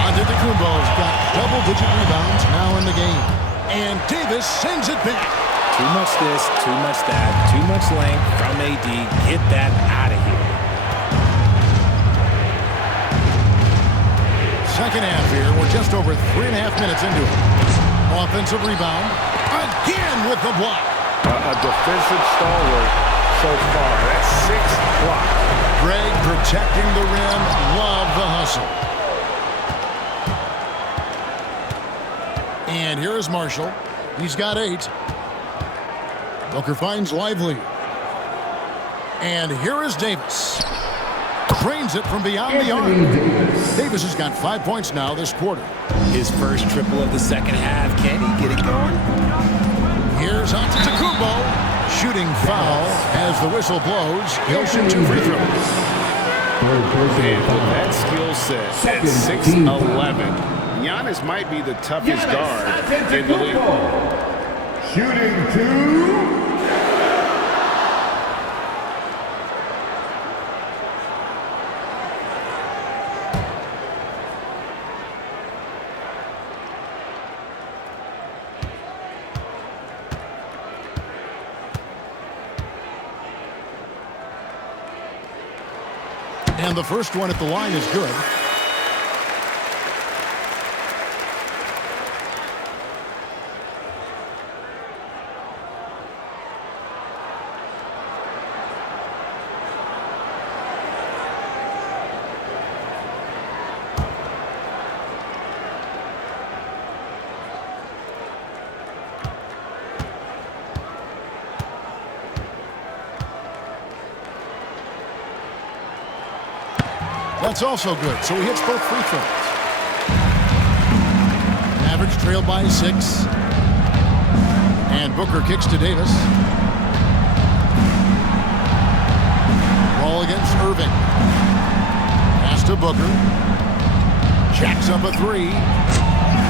Antetokounmpo's got double-digit rebounds now in the game. And Davis sends it back. Too much this, too much that, too much length from AD. Get that out of here. Second half here. We're just over 3.5 minutes into it. Offensive rebound. Again with the block. A defensive stalwart so far. That's 6 blocks. Greg protecting the rim. Love the hustle. And here is Marshall. He's got 8. Booker finds Lively. And here is Davis. Drains it from beyond the arc. Davis has got 5 points now this quarter. His first triple of the second half. Can he get it going? Here's Antetokounmpo. Shooting foul as the whistle blows. He'll shoot 2 free throws. And with that skill set at 6'11", Giannis might be the toughest guard in the league. Shooting 2. And the first one at the line is good. That's also good, so he hits both free throws. Mavericks trail by 6. And Booker kicks to Davis. Ball against Irving. Pass to Booker. Jacks up a 3.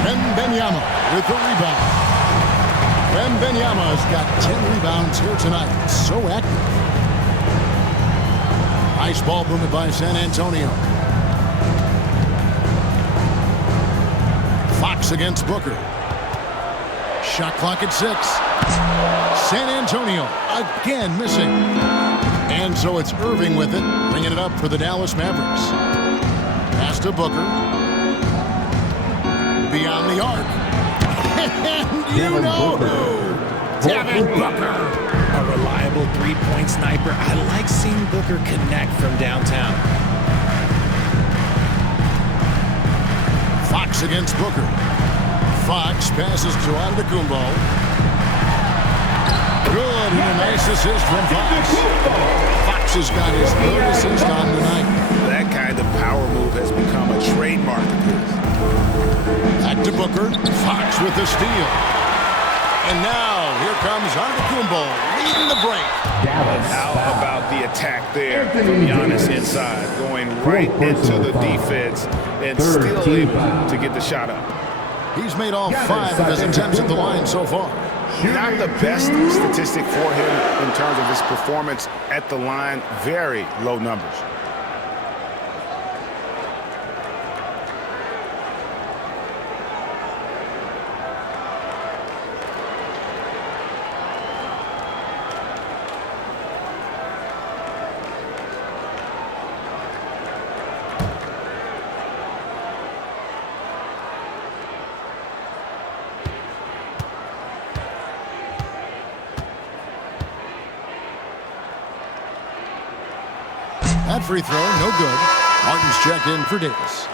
Wembanyama with the rebound. Wembanyama's got 10 rebounds here tonight. So active. Nice ball movement by San Antonio. Fox against Booker. Shot clock at 6. San Antonio again missing. And so it's Irving with it, bringing it up for the Dallas Mavericks. Pass to Booker. Beyond the arc. And you know who? Devin Booker. A reliable three-point sniper. I like seeing Booker connect from downtown. Fox against Booker. Fox passes to Antetokounmpo. Good, and a nice assist from Fox. Fox has got his 3rd assist on the night. That kind of power move has become a trademark of his. Back to Booker. Fox with the steal. And now, here comes Antetokounmpo leading the break. How about the attack there from Giannis inside, going right into the defense and still able to get the shot up. He's made all 5 of his attempts at the line so far. Not the best statistic for him in terms of his performance at the line. Very low numbers. That free throw, no good. Martin's checked in for Davis.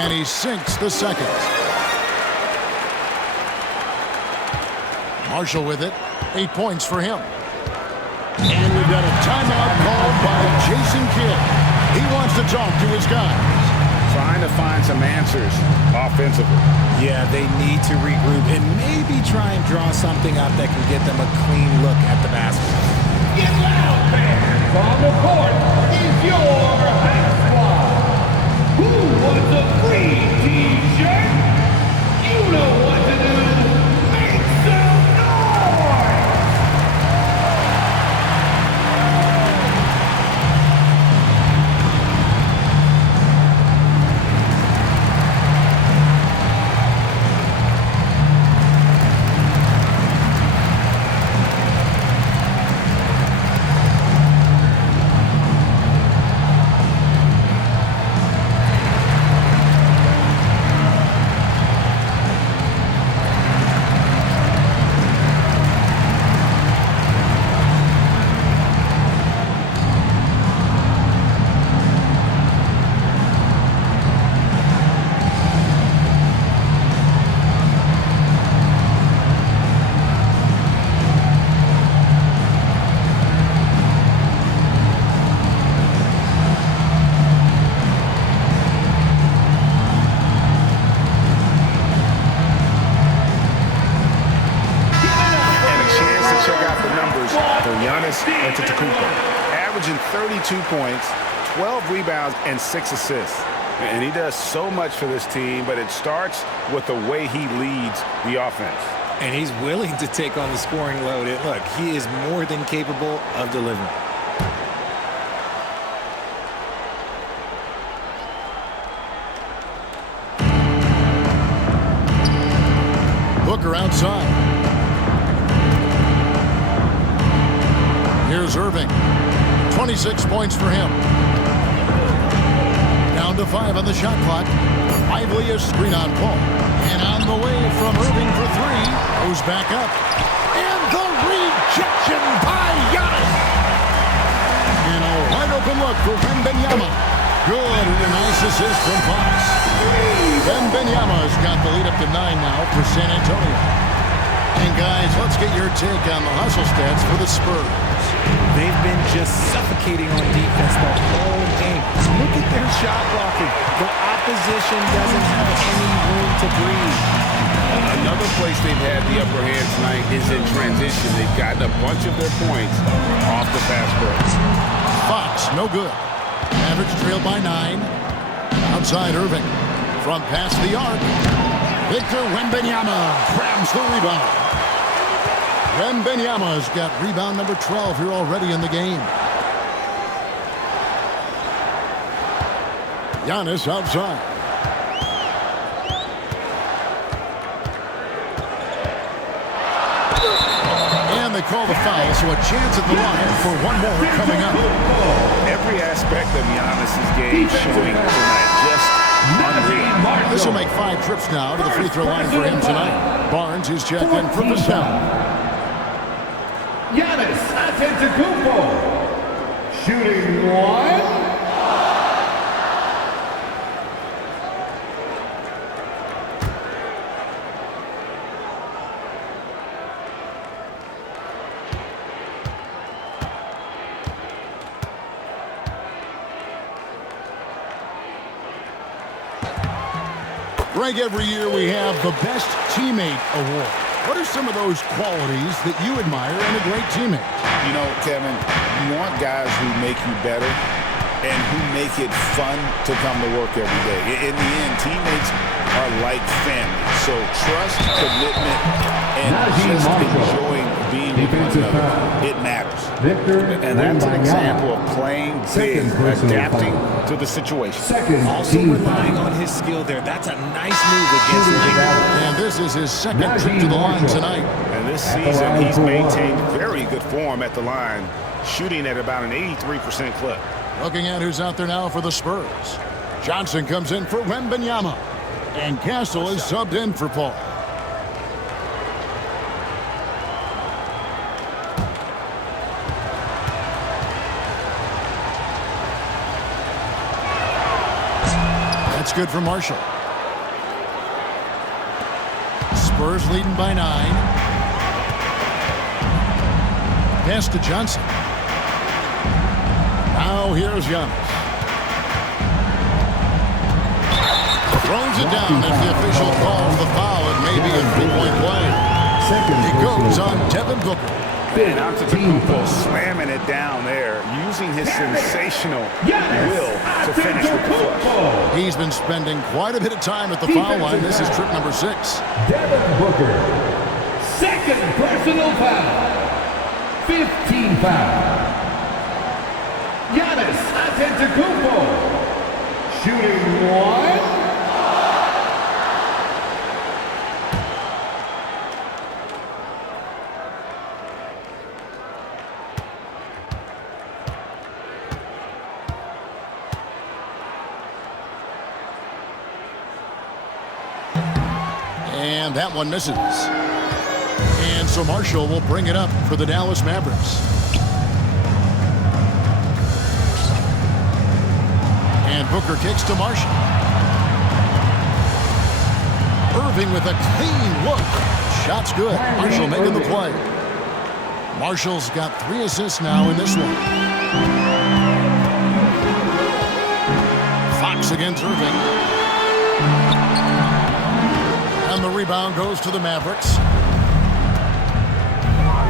And he sinks the second. Marshall with it. 8 points for him. And we've got a timeout called by Jason Kidd. He wants to talk to his guys. Trying to find some answers offensively. Yeah, they need to regroup and maybe try and draw something up that can get them a clean look at the basket. Get loud, fans! On the court is your high squad. Who wants a free t-shirt? You know what to do. Make some noise! Averaging 32 points, 12 rebounds, and 6 assists. And he does so much for this team, but it starts with the way he leads the offense. And he's willing to take on the scoring load. And look, he is more than capable of delivering. Booker outside. Here's Irving. 26 points for him. Down to 5 on the shot clock. Lively a screen on Paul. And on the way from Irving for 3. Goes back up. And the rejection by Giannis. And a wide open look for Wembanyama. Good, and a nice assist from Fox. Wembanyama's got the lead up to 9 now for San Antonio. And guys, let's get your take on the hustle stats for the Spurs. They've been just suffocating on defense the whole game. Look at their shot blocking. The opposition doesn't have any room to breathe. Another place they've had the upper hand tonight is in transition. They've gotten a bunch of their points off the fast break. Fox, no good. Mavericks trailed by 9. Outside Irving. From past the arc. Victor Wembanyama grabs the rebound. Wembanyama's got rebound number 12 here already in the game. Giannis outside. And they call the foul, so a chance at the line for one more coming up. Every aspect of Giannis's game showing tonight. Just unreal. This will make 5 trips now to the free throw line for him tonight. Barnes is checked in for Vassell. Giannis Antetokounmpo, shooting 1. Greg, every year we have the Best Teammate Award. What are some of those qualities that you admire in a great teammate? You know, Kevin, you want guys who make you better and who make it fun to come to work every day. In the end, teammates are like family. So trust, commitment, and just enjoying being with one another. It matters. And that's an example of playing big, adapting to the situation. Also relying on his skill there. That's a nice move against Laker. And this is his second trip to the line tonight. And this season, he's maintained very good form at the line, shooting at about an 83% clip. Looking at who's out there now for the Spurs. Johnson comes in for Wembanyama. And Castle is subbed in for Paul. That's good for Marshall. Spurs leading by 9. Pass to Johnson. Now here's Giannis. Throws it down. If the official calls the foul, it may be a 3-point play. It goes on Devin Booker. And Antetokounmpo slamming it down there, using his sensational will to finish with the flush. He's been spending quite a bit of time at the foul line. This is trip number 6. Devin Booker, second personal foul. 15 foul. Giannis Antetokounmpo, shooting 1. And that one misses. And so Marshall will bring it up for the Dallas Mavericks. And Booker kicks to Marshall. Irving with a clean look. Shot's good. Marshall making the play. Marshall's got 3 assists now in this one. Fox against Irving. And the rebound goes to the Mavericks.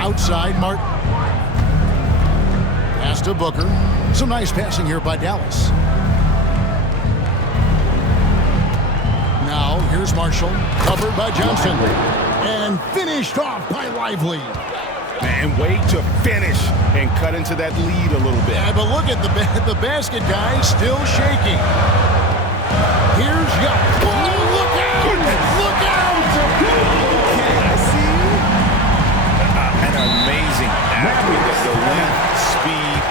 Outside, Martin. Pass to Booker. Some nice passing here by Dallas. Now, here's Marshall. Covered by Johnson. And finished off by Lively. Man, way to finish and cut into that lead a little bit. Yeah, but look at the basket guy still shaking. Here's Giannis. Oh, look out! Look out! Okay, I see you. An amazing athlete. The length, speed.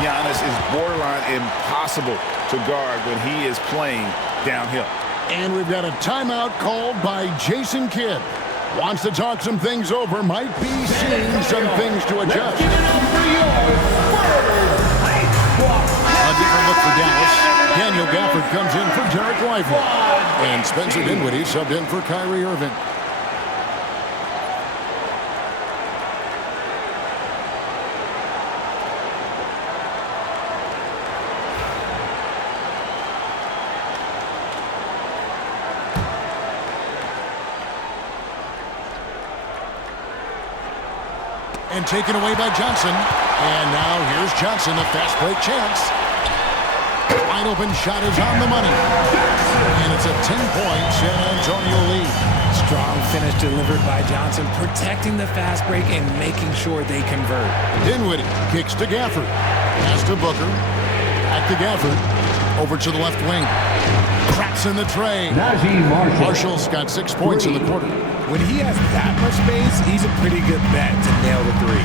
Giannis is borderline impossible to guard when he is playing downhill. And we've got a timeout called by Jason Kidd. Wants to talk some things over. Might be seeing some things to adjust. A different look for Dallas. Daniel Gafford comes in for Derek Lively. And Spencer Dinwiddie subbed in for Kyrie Irving. And taken away by Johnson. And now here's Johnson, a fast break chance. Wide open shot is on the money. And it's a 10-point San Antonio lead. Strong finish delivered by Johnson, protecting the fast break and making sure they convert. Dinwiddie kicks to Gafford. Pass to Booker. Back to Gafford. Over to the left wing. Traps in the tray. Marshall's got 6 points in the quarter. When he has that much space, he's a pretty good bet to nail the 3.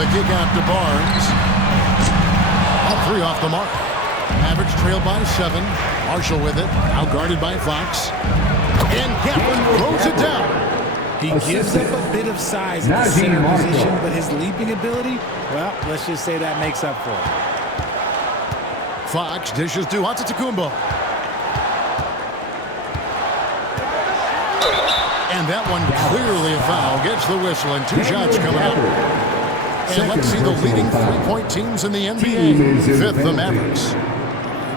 The kick out to Barnes. All 3 off the mark. Mavericks trail by 7. Marshall with it. Out guarded by Fox. And Gafford throws it down. He gives up a bit of size in the center position, but his leaping ability, well, let's just say that makes up for it. Fox dishes to Antetokounmpo. And that one clearly a foul. Gets the whistle and 2 shots coming up. And let's see the leading 3-point teams in the NBA. 5th, the Mavericks.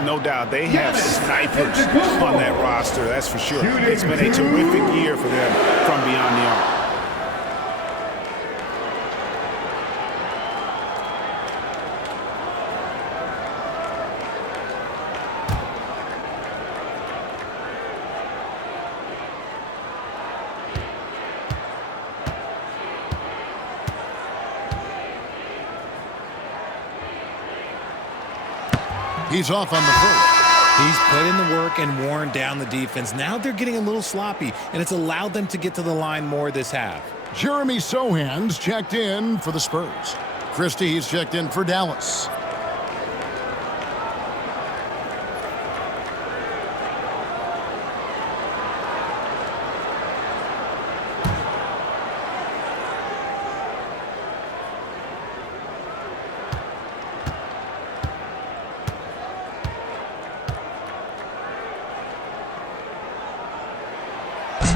No doubt they have snipers on that roster, that's for sure. It's been a terrific year for them from beyond the arc. He's off on the first. He's put in the work and worn down the defense. Now they're getting a little sloppy, and it's allowed them to get to the line more this half. Jeremy Sohan's checked in for the Spurs. Christie's checked in for Dallas.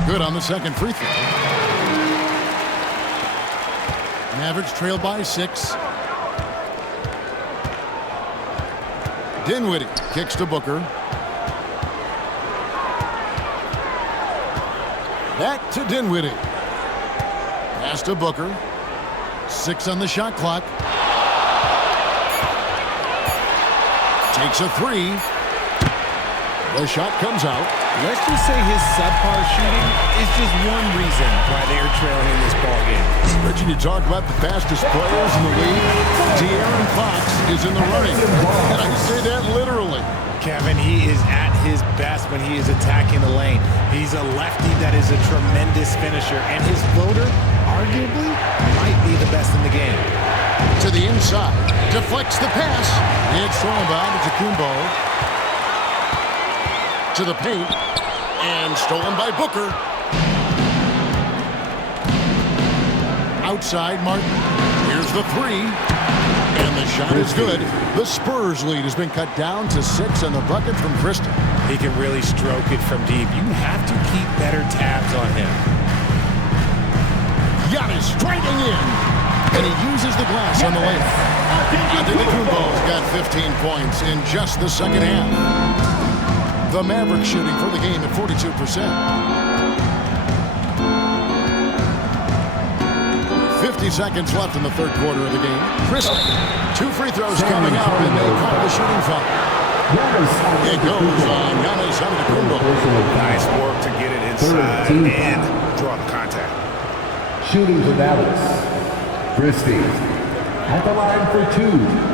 Good on the second free throw. Mavericks trail by 6. Dinwiddie kicks to Booker. Back to Dinwiddie. Pass to Booker. 6 on the shot clock. Takes a 3. The shot comes out. Let's just say his subpar shooting is just one reason why they're trailing in this ballgame. Richard, you talk about the fastest players in the league. De'Aaron Fox is in the running. And I say that literally. Kevin, he is at his best when he is attacking the lane. He's a lefty that is a tremendous finisher, and his floater, arguably, might be the best in the game. To the inside. Deflects the pass. It's thrown by to Kumbo. To the paint, and stolen by Booker. Outside, Martin. Here's the 3, and the shot is good. The Spurs lead has been cut down to 6 in the bucket from Christie. He can really stroke it from deep. You have to keep better tabs on him. Giannis striding in, and he uses the glass on the layup. Antetokounmpo's got 15 points in just the second half. The Mavericks shooting for the game at 42%. 50 seconds left in the third quarter of the game. Christie, 2 free throws coming up, and they call the shooting foul. It goes on Giannis Antetokounmpo. Nice work to get it inside and draw the contact. Shooting for Dallas. Christie at the line for 2.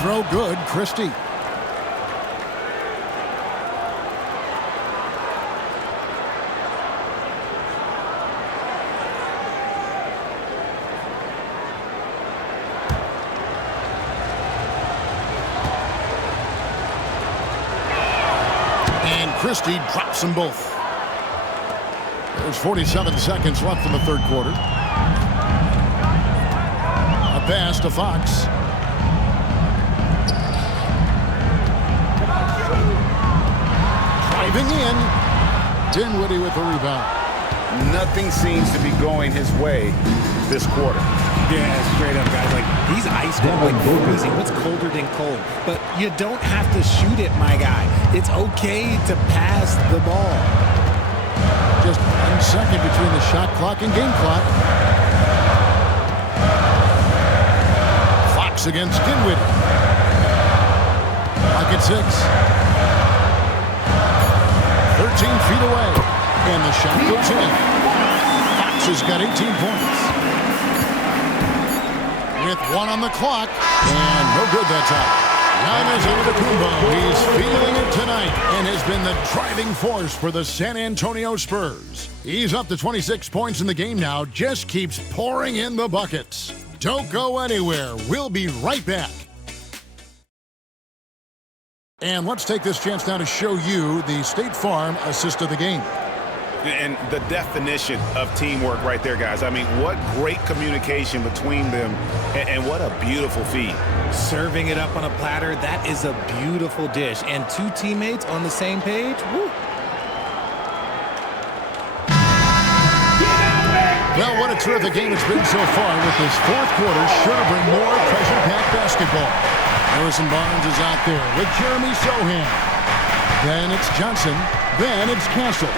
Throw good, Christie. And Christie drops them both. There's 47 seconds left in the third quarter. A pass to Fox. Driving in. Dinwiddie with the rebound. Nothing seems to be going his way this quarter. Yeah, straight up, guys. Like, he's ice cold, like freezing. What's colder than cold? But you don't have to shoot it, my guy. It's okay to pass the ball. Just 1 second between the shot clock and game clock. Fox against Dinwiddie. Pocket 6. 13 feet away, and the shot goes in. Fox has got 18 points. With 1 on the clock, and no good that time. Giannis Antetokounmpo, he's feeling it tonight, and has been the driving force for the San Antonio Spurs. He's up to 26 points in the game now, just keeps pouring in the buckets. Don't go anywhere. We'll be right back. And let's take this chance now to show you the State Farm assist of the game. And the definition of teamwork right there, guys. I mean, what great communication between them, and what a beautiful feed. Serving it up on a platter, that is a beautiful dish. And 2 teammates on the same page, woo. Well, what a terrific game it's been so far, with this fourth quarter sure to bring more pressure-packed basketball. Harrison Barnes is out there with Jeremy Sohan. Then it's Johnson. Then it's Castle.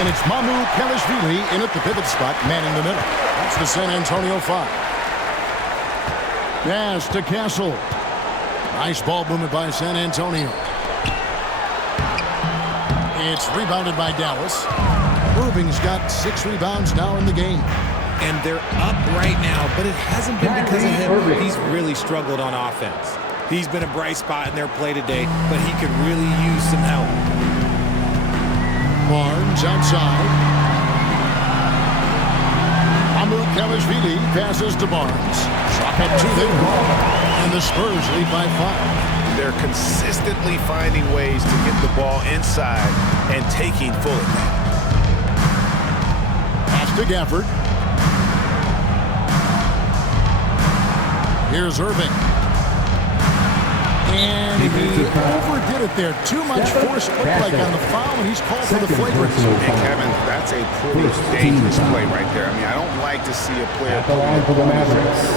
And it's Mamu Kelishvili in at the pivot spot, manning the middle. That's the San Antonio 5. Pass to Castle. Nice ball movement by San Antonio. It's rebounded by Dallas. Irving's got 6 rebounds now in the game. And they're up right now, but it hasn't been because of him. He's really struggled on offense. He's been a bright spot in their play today, but he could really use some help. Barnes outside. Kelishvili passes to Barnes. Shot up 2 there. And the Spurs lead by 5. They're consistently finding ways to get the ball inside and taking full advantage. Pass to Gafford. Here's Irving. And he overdid it there. Too much force, looked like on the foul, and he's called for the flagrant. And Kevin, that's a pretty dangerous play right there. I mean, I don't like to see a player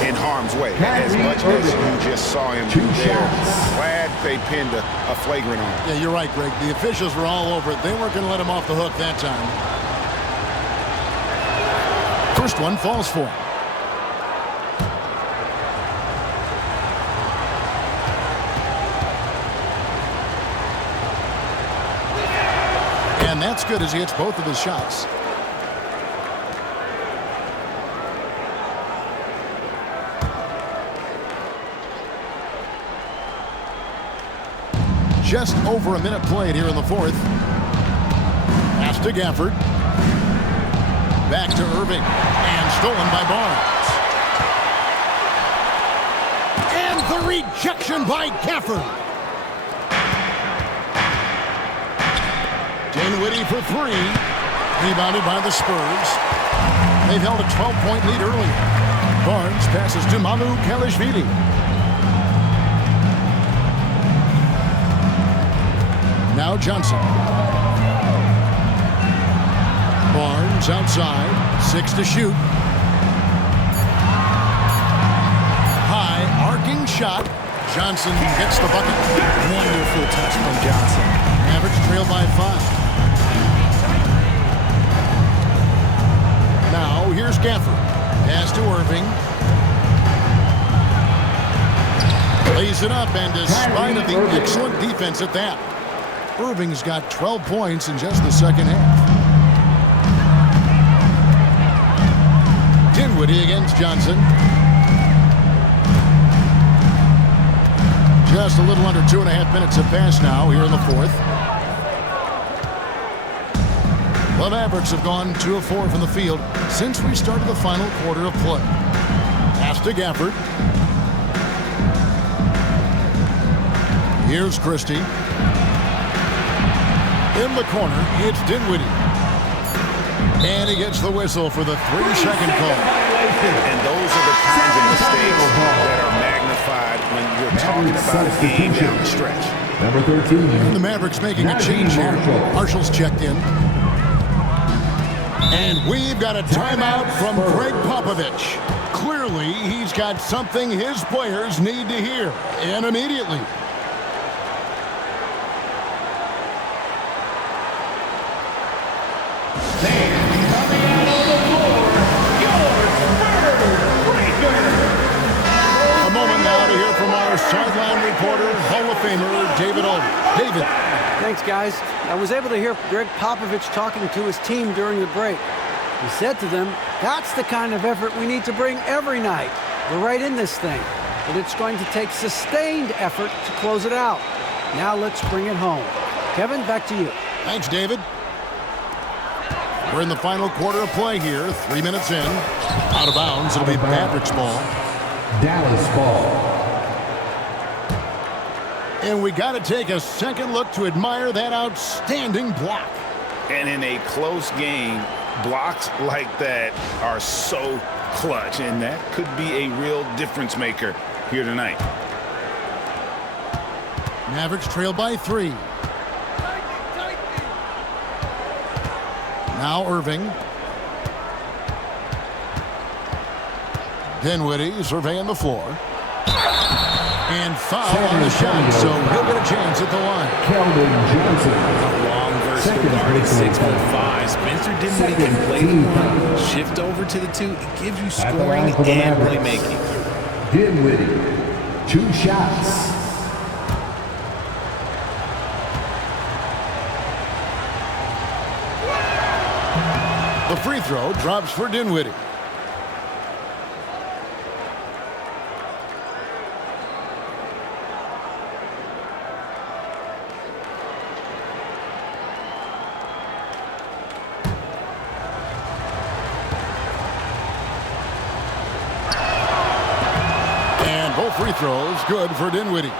in harm's way as much as you just saw him do there. Glad they pinned a flagrant on him. Yeah, you're right, Greg. The officials were all over it. They weren't going to let him off the hook that time. First one falls for him. And that's good as he hits both of his shots. Just over a minute played here in the 4th. Pass to Gafford. Back to Irving. And stolen by Barnes. And the rejection by Gafford. Dinwiddie for 3. Rebounded by the Spurs. They've held a 12-point lead earlier. Barnes passes to Kelishvili. Now Johnson. Barnes outside. 6 to shoot. High arcing shot. Johnson gets the bucket. Wonderful touch from Johnson. Mavericks trail by 5. Now here's Gafford. Pass to Irving. Lays it up, and despite of the excellent defense at that, Irving's got 12 points in just the second half. Dinwiddie against Johnson. Just a little under 2.5 minutes have passed now here in the 4th. The Mavericks have gone 2 of 4 from the field since we started the final quarter of play. Pass to Gafford. Here's Christie. In the corner, it's Dinwiddie. And he gets the whistle for the 3-second call. And those are the kinds of mistakes that are magnified when you're talking about a game down the stretch. Number 13. The Mavericks making a change here. Marshall's checked in. And we've got a timeout from Greg Popovich. Clearly, he's got something his players need to hear, and immediately. A moment now to hear from our sideline reporter, Hall of Famer David Alden. David. Thanks, guys. I was able to hear Greg Popovich talking to his team during the break. He said to them, that's the kind of effort we need to bring every night. We're right in this thing, but it's going to take sustained effort to close it out. Now let's bring it home. Kevin, back to you. Thanks, David. We're in the final quarter of play here. 3 minutes in. Out of bounds. It'll be Mavericks ball. Dallas ball. And we got to take a second look to admire that outstanding block. And in a close game, blocks like that are so clutch, and that could be a real difference maker here tonight. Mavericks trail by 3. Now Irving. Dinwiddie surveying the floor. And foul on the shot, so he'll get a chance at the line. Keldon Johnson. A long versatile guard at 6'5". Spencer Dinwiddie can play the 1, shift over to the 2. It gives you scoring and playmaking. Dinwiddie, 2 shots. free throw drops for Dinwiddie. And both free throws good for Dinwiddie.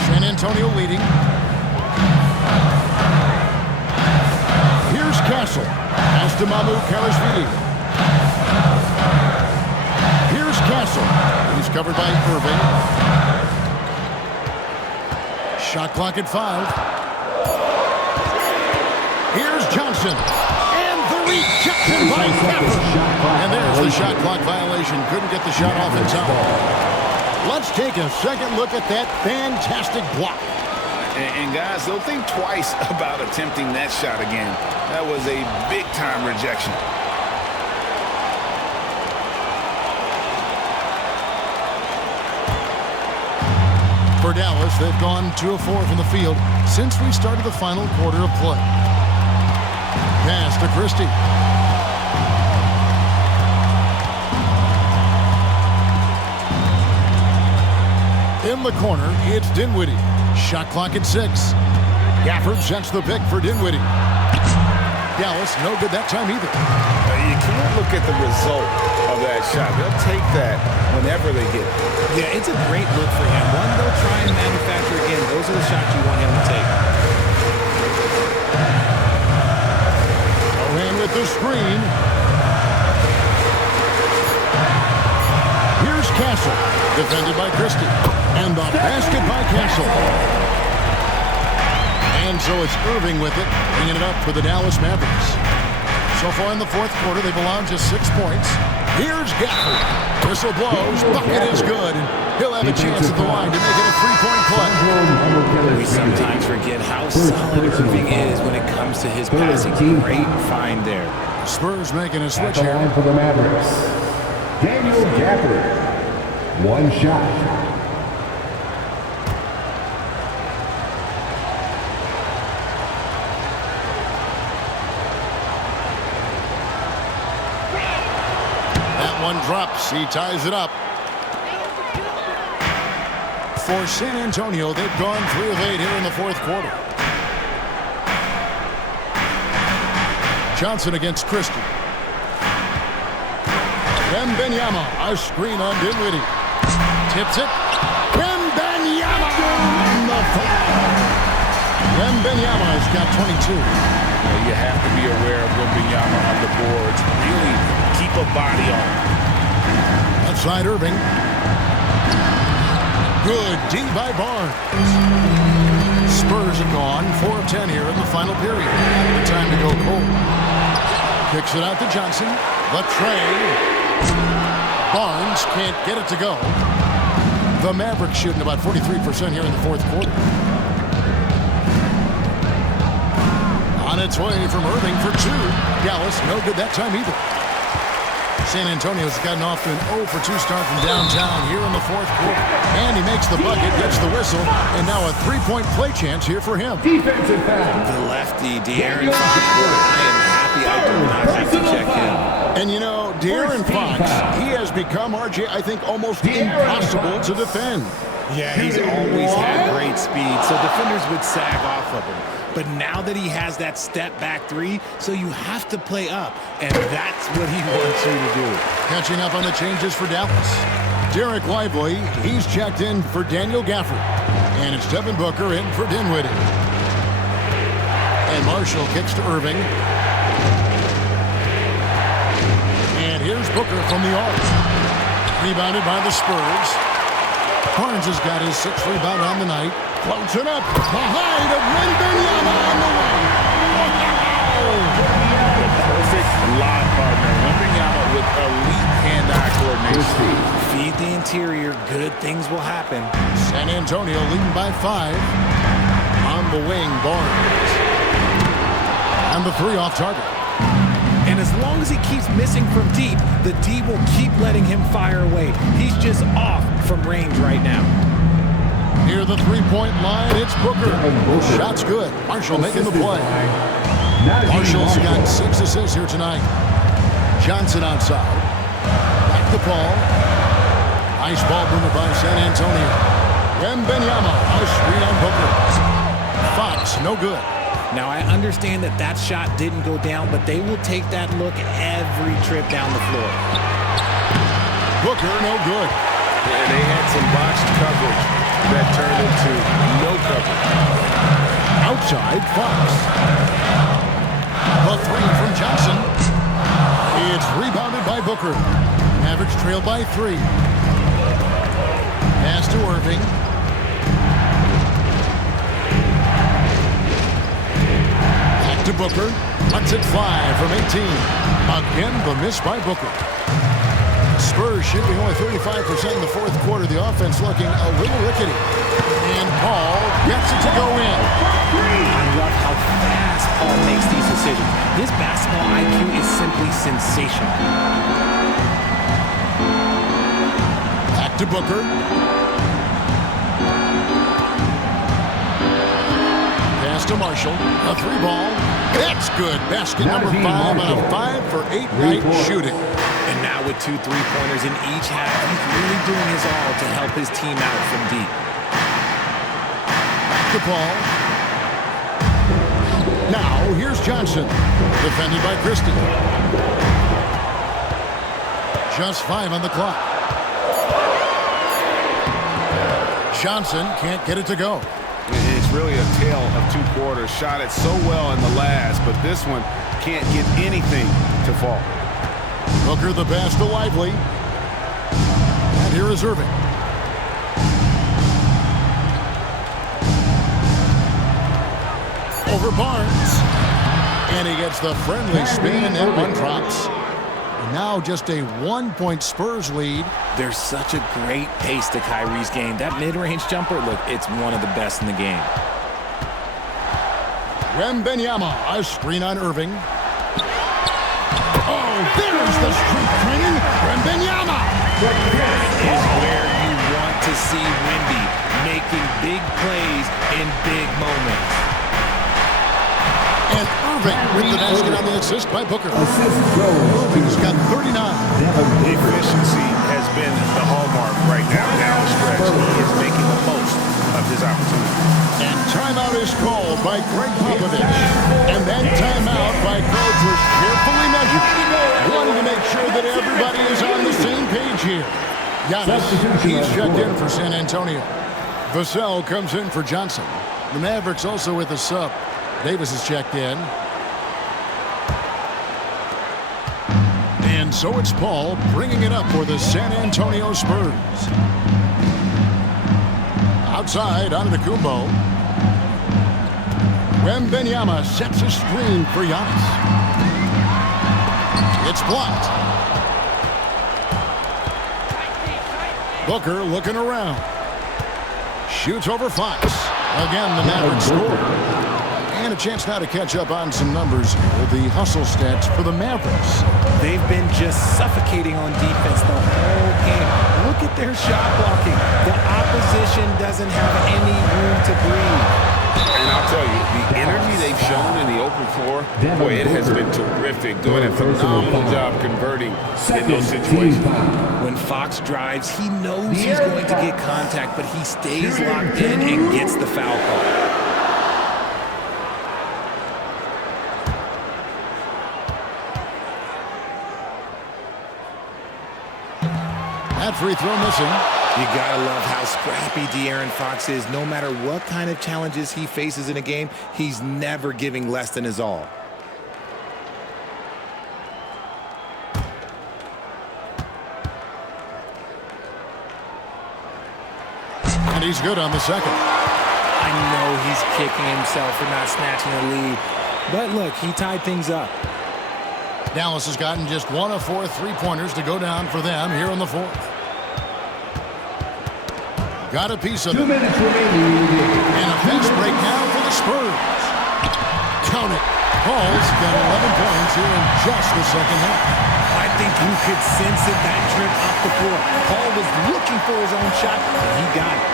San Antonio leading. Here's Castle. Pass to Mamu Kalashvili. Here's Castle. He's covered by Irving. Shot clock at 5. Here's Johnson. And the rejection by Kappa. And there's the shot clock violation. Couldn't get the shot off in time. Let's take a second look at that fantastic block. And guys, they'll think twice about attempting that shot again. That was a big-time rejection. For Dallas, they've gone 2 of 4 from the field since we started the final quarter of play. Pass to Christie. In the corner, it's Dinwiddie. Shot clock at 6. Gafford sets the pick for Dinwiddie. Dallas, no good that time either. You can't look at the result of that shot. They'll take that whenever they get it. Yeah, it's a great look for him. One, they'll try and manufacture again. Those are the shots you want him to take. Ohan with the screen. Here's Castle, defended by Christie. And the basket by Castle. And so it's Irving with it, bringing it up for the Dallas Mavericks. So far in the fourth quarter, they've allowed just 6 points. Here's Gafford. Whistle blows. Bucket is good. And he'll have a chance at the line to make it a 3-point play. We sometimes forget how solid Irving is when it comes to his passing. Great find there. Spurs making a switch At the line here. for the Mavericks, Daniel Gafford. 1 shot. One drops. He ties it up. For San Antonio, they've gone 3 of 8 here in the fourth quarter. Johnson against Christie. Wembanyama, a screen on Dinwiddie. Tips it. Wembanyama on the foul. Wembanyama has got 22. You have to be aware of Wembanyama on the boards. Really keep a body on. Outside Irving. Good D by Barnes. Spurs are gone. 4 of 10 here in the final period. The time to go cold. Kicks it out to Johnson. The tray. Barnes can't get it to go. The Mavericks shooting about 43% here in the fourth quarter. On its way from Irving for 2. Dallas, no good that time either. San Antonio's gotten off to an 0 for 2 start from downtown here in the fourth quarter. And he makes the bucket, gets the whistle, and now a 3-point play chance here for him. Defensive foul. The lefty, De'Aaron Fox. I am happy I do not have to check him. And you know, De'Aaron Fox, he has become, RJ, I think, almost impossible to defend. Yeah, he's always had great speed, so defenders would sag off of him. But now that he has that step-back 3, so you have to play up, and that's what he wants you to do. Catching up on the changes for Dallas. Derek Lively, he's checked in for Daniel Gafford. And it's Devin Booker in for Dinwiddie. And Marshall kicks to Irving. And here's Booker from the arc. Rebounded by the Spurs. Barnes has got his 6th rebound on the night. Floats it up. Behind of Wembanyama on the way. The perfect lob partner. Wembanyama with elite hand-eye coordination. Feed the interior. Good things will happen. San Antonio leading by 5. On the wing, Barnes. And the 3 off target. And as long as he keeps missing from deep, the D will keep letting him fire away. He's just off from range right now. Near the 3-point line, it's Booker. Shot's good. Marshall making the play. Marshall's got 6 assists here tonight. Johnson outside. Back to Paul. Nice ball mover by San Antonio. Wembanyama, a screen on Booker. Fox, no good. Now, I understand that that shot didn't go down, but they will take that look every trip down the floor. Booker, no good. And they had some botched coverage that turned into no coverage. Outside, Fox. The three from Johnson. It's rebounded by Booker. Mavericks trail by 3. Pass to Irving. Back to Booker. Cuts it 5 from 18. Again, the miss by Booker. Spurs shooting only 35% in the fourth quarter. The offense looking a little rickety. And Paul gets it to go in. I love how fast Paul makes these decisions. His basketball IQ is simply sensational. Back to Booker. Pass to Marshall. A 3-ball. That's good. Basket number 5 out of 5 for 8-night shooting. And now with 2 3-pointers in each half, he's really doing his all to help his team out from deep. Back to Paul. Now, here's Johnson. Defended by Christie. Just 5 on the clock. Johnson can't get it to go. It's really a tale of 2 quarters. Shot it so well in the last, but this one can't get anything to fall. Booker the pass to Lively. And here is Irving. Over Barnes. And he gets the friendly spin and that one drops. And now just a 1-point Spurs lead. There's such a great pace to Kyrie's game. That mid-range jumper, look, it's one of the best in the game. Wembanyama, a screen on Irving. Oh, there's the street training. Wembanyama. This is where you want to see Wemby making big plays in big moments. And Irving with the basket on the assist by Booker. Irving's got 39. Efficiency has been the hallmark right now down the stretch. He is making the most of his opportunity. And timeout is called by Greg Popovich. And that timeout by Coach was carefully measured. Wanting to make sure that everybody is on the same page here. Giannis, he's checked in for San Antonio. Vassell comes in for Johnson. The Mavericks also with a sub. Davis is checked in. And so it's Paul bringing it up for the San Antonio Spurs. Outside, Antetokounmpo. Wembanyama sets a screen for Giannis. It's blocked. Booker looking around. Shoots over Fox. Again, the Mavericks score. And a chance now to catch up on some numbers with the hustle stats for the Mavericks. They've been just suffocating on defense the whole game. Look at their shot blocking. The opposition doesn't have any room to breathe. And I'll tell you, the energy they've shown in the open floor, boy, it has been terrific. Doing a phenomenal job converting in those situations. When Fox drives, he knows he's going to get contact, but he stays locked in and gets the foul call. That free throw missing. You gotta love how scrappy De'Aaron Fox is. No matter what kind of challenges he faces in a game, he's never giving less than his all. And he's good on the second. I know he's kicking himself for not snatching the lead. But look, he tied things up. Dallas has gotten just 1 of 4 3-pointers to go down for them here in the fourth. Got a piece of it. 2 minutes remaining. And a fast break now for the Spurs. Count it. Paul's got 11 points here in just the second half. I think you could sense it that trip up the floor. Paul was looking for his own shot, and he got it.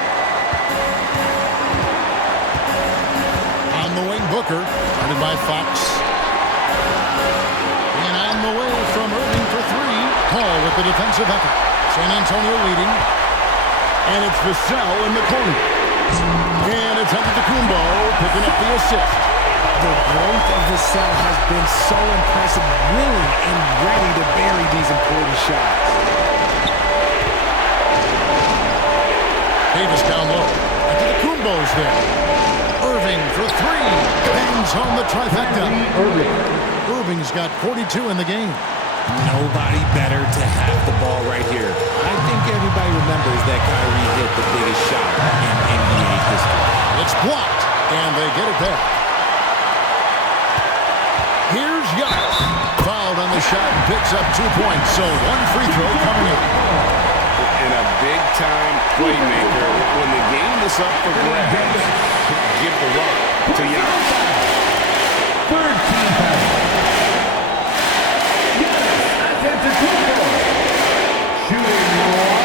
On the wing, Booker, guarded by Fox. the defensive effort. San Antonio leading. And it's Vassell in the corner. And it's Antetokounmpo picking up the assist. The growth of Vassell has been so impressive, willing and ready to bury these important shots. Davis down low. Antetokounmpo's there. Irving for three. Bangs home the trifecta. Irving's got 42 in the game. Nobody better to have the ball right here. I think everybody remembers that Kyrie hit the biggest shot in NBA history. It's blocked, and they get it back. Here's Giannis. Fouled on the shot and picks up 2 points, so one free throw coming in. And a big-time playmaker. When the game is up for grabs, give the rock to Giannis. Third team foul. Antetokounmpo. Shooting one.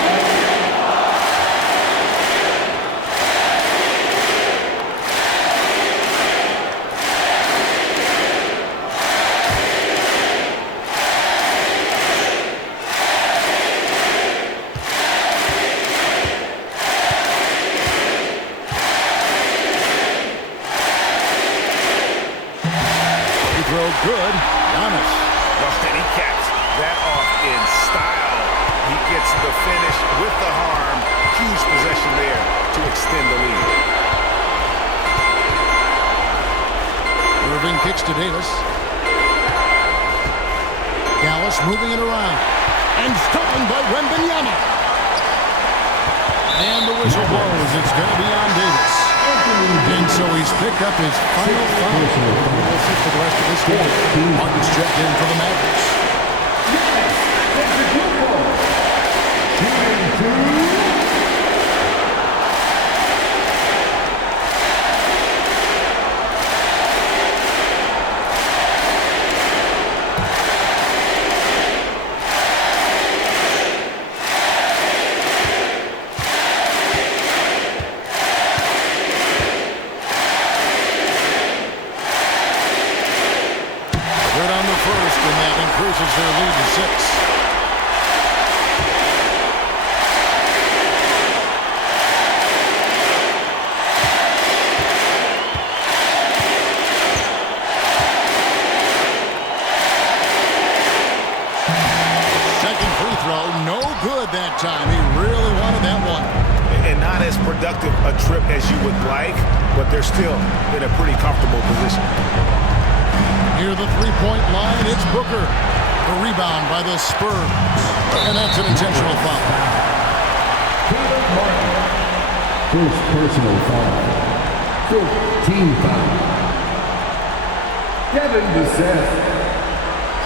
Free throw good. Giannis. And he caps that off in style. He gets the finish with the harm. Huge possession there to extend the lead. Irving kicks to Davis. Dallas moving it around. And stolen by Wembanyama. And the whistle blows. It's going to be on Davis. And so he's picked up his final foul. We'll see for the rest of this game. Martin's checked in for the Mavericks. Good on the first, and that increases their lead to 6. Second free throw, no good that time. He really wanted that one. And not as productive a trip as you would like, but they're still in a pretty comfortable position. Near the three-point line, it's Booker. The rebound by the Spurs. And that's an intentional foul. First personal foul. 14 foul. Devin Booker.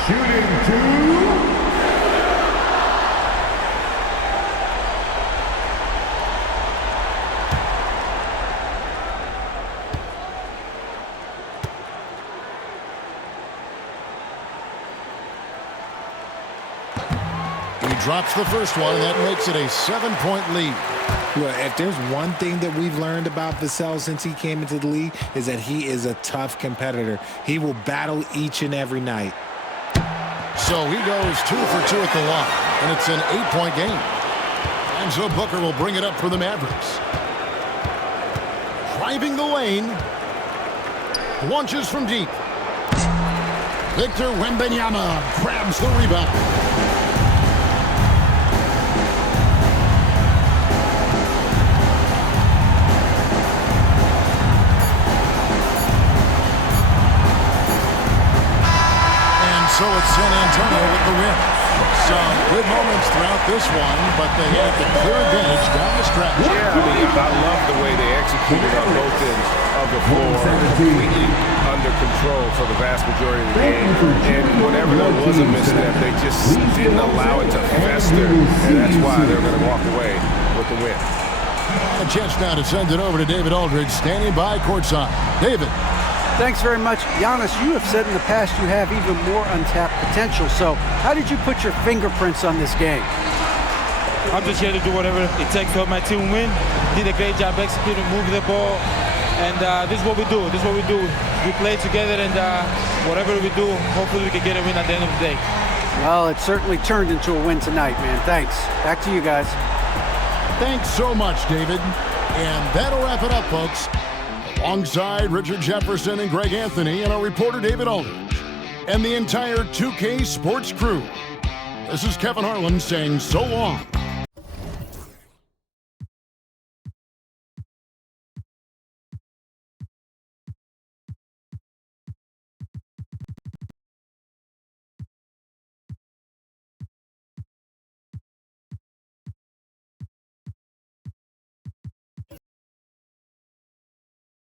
Shooting two. Drops the first one, and that makes it a 7-point lead. Well, if there's one thing that we've learned about Vassell since he came into the league is that he is a tough competitor. He will battle each and every night. So he goes 2 for 2 at the line, and it's an 8-point game. And so Booker will bring it up for the Mavericks. Driving the lane. Launches from deep. Victor Wembanyama grabs the rebound. So it's San Antonio with the win. Some good moments throughout this one, but they had the clear advantage down the stretch. Yeah, I mean, I love the way they executed on both ends of the floor. Completely under control for the vast majority of the game. And whenever there was a misstep, they just didn't allow it to fester. And that's why they're going to walk away with the win. A chance now to send it over to David Aldridge, standing by courtside. David. Thanks very much. Giannis, you have said in the past you have even more untapped potential. So how did you put your fingerprints on this game? I'm just here to do whatever it takes to help my team win. Did a great job executing, moving the ball. And this is what we do. This is what we do. We play together, and whatever we do, hopefully we can get a win at the end of the day. Well, it certainly turned into a win tonight, man. Thanks. Back to you guys. Thanks so much, David. And that'll wrap it up, folks. Alongside Richard Jefferson and Greg Anthony and our reporter David Aldridge and the entire 2K Sports crew, this is Kevin Harlan saying so long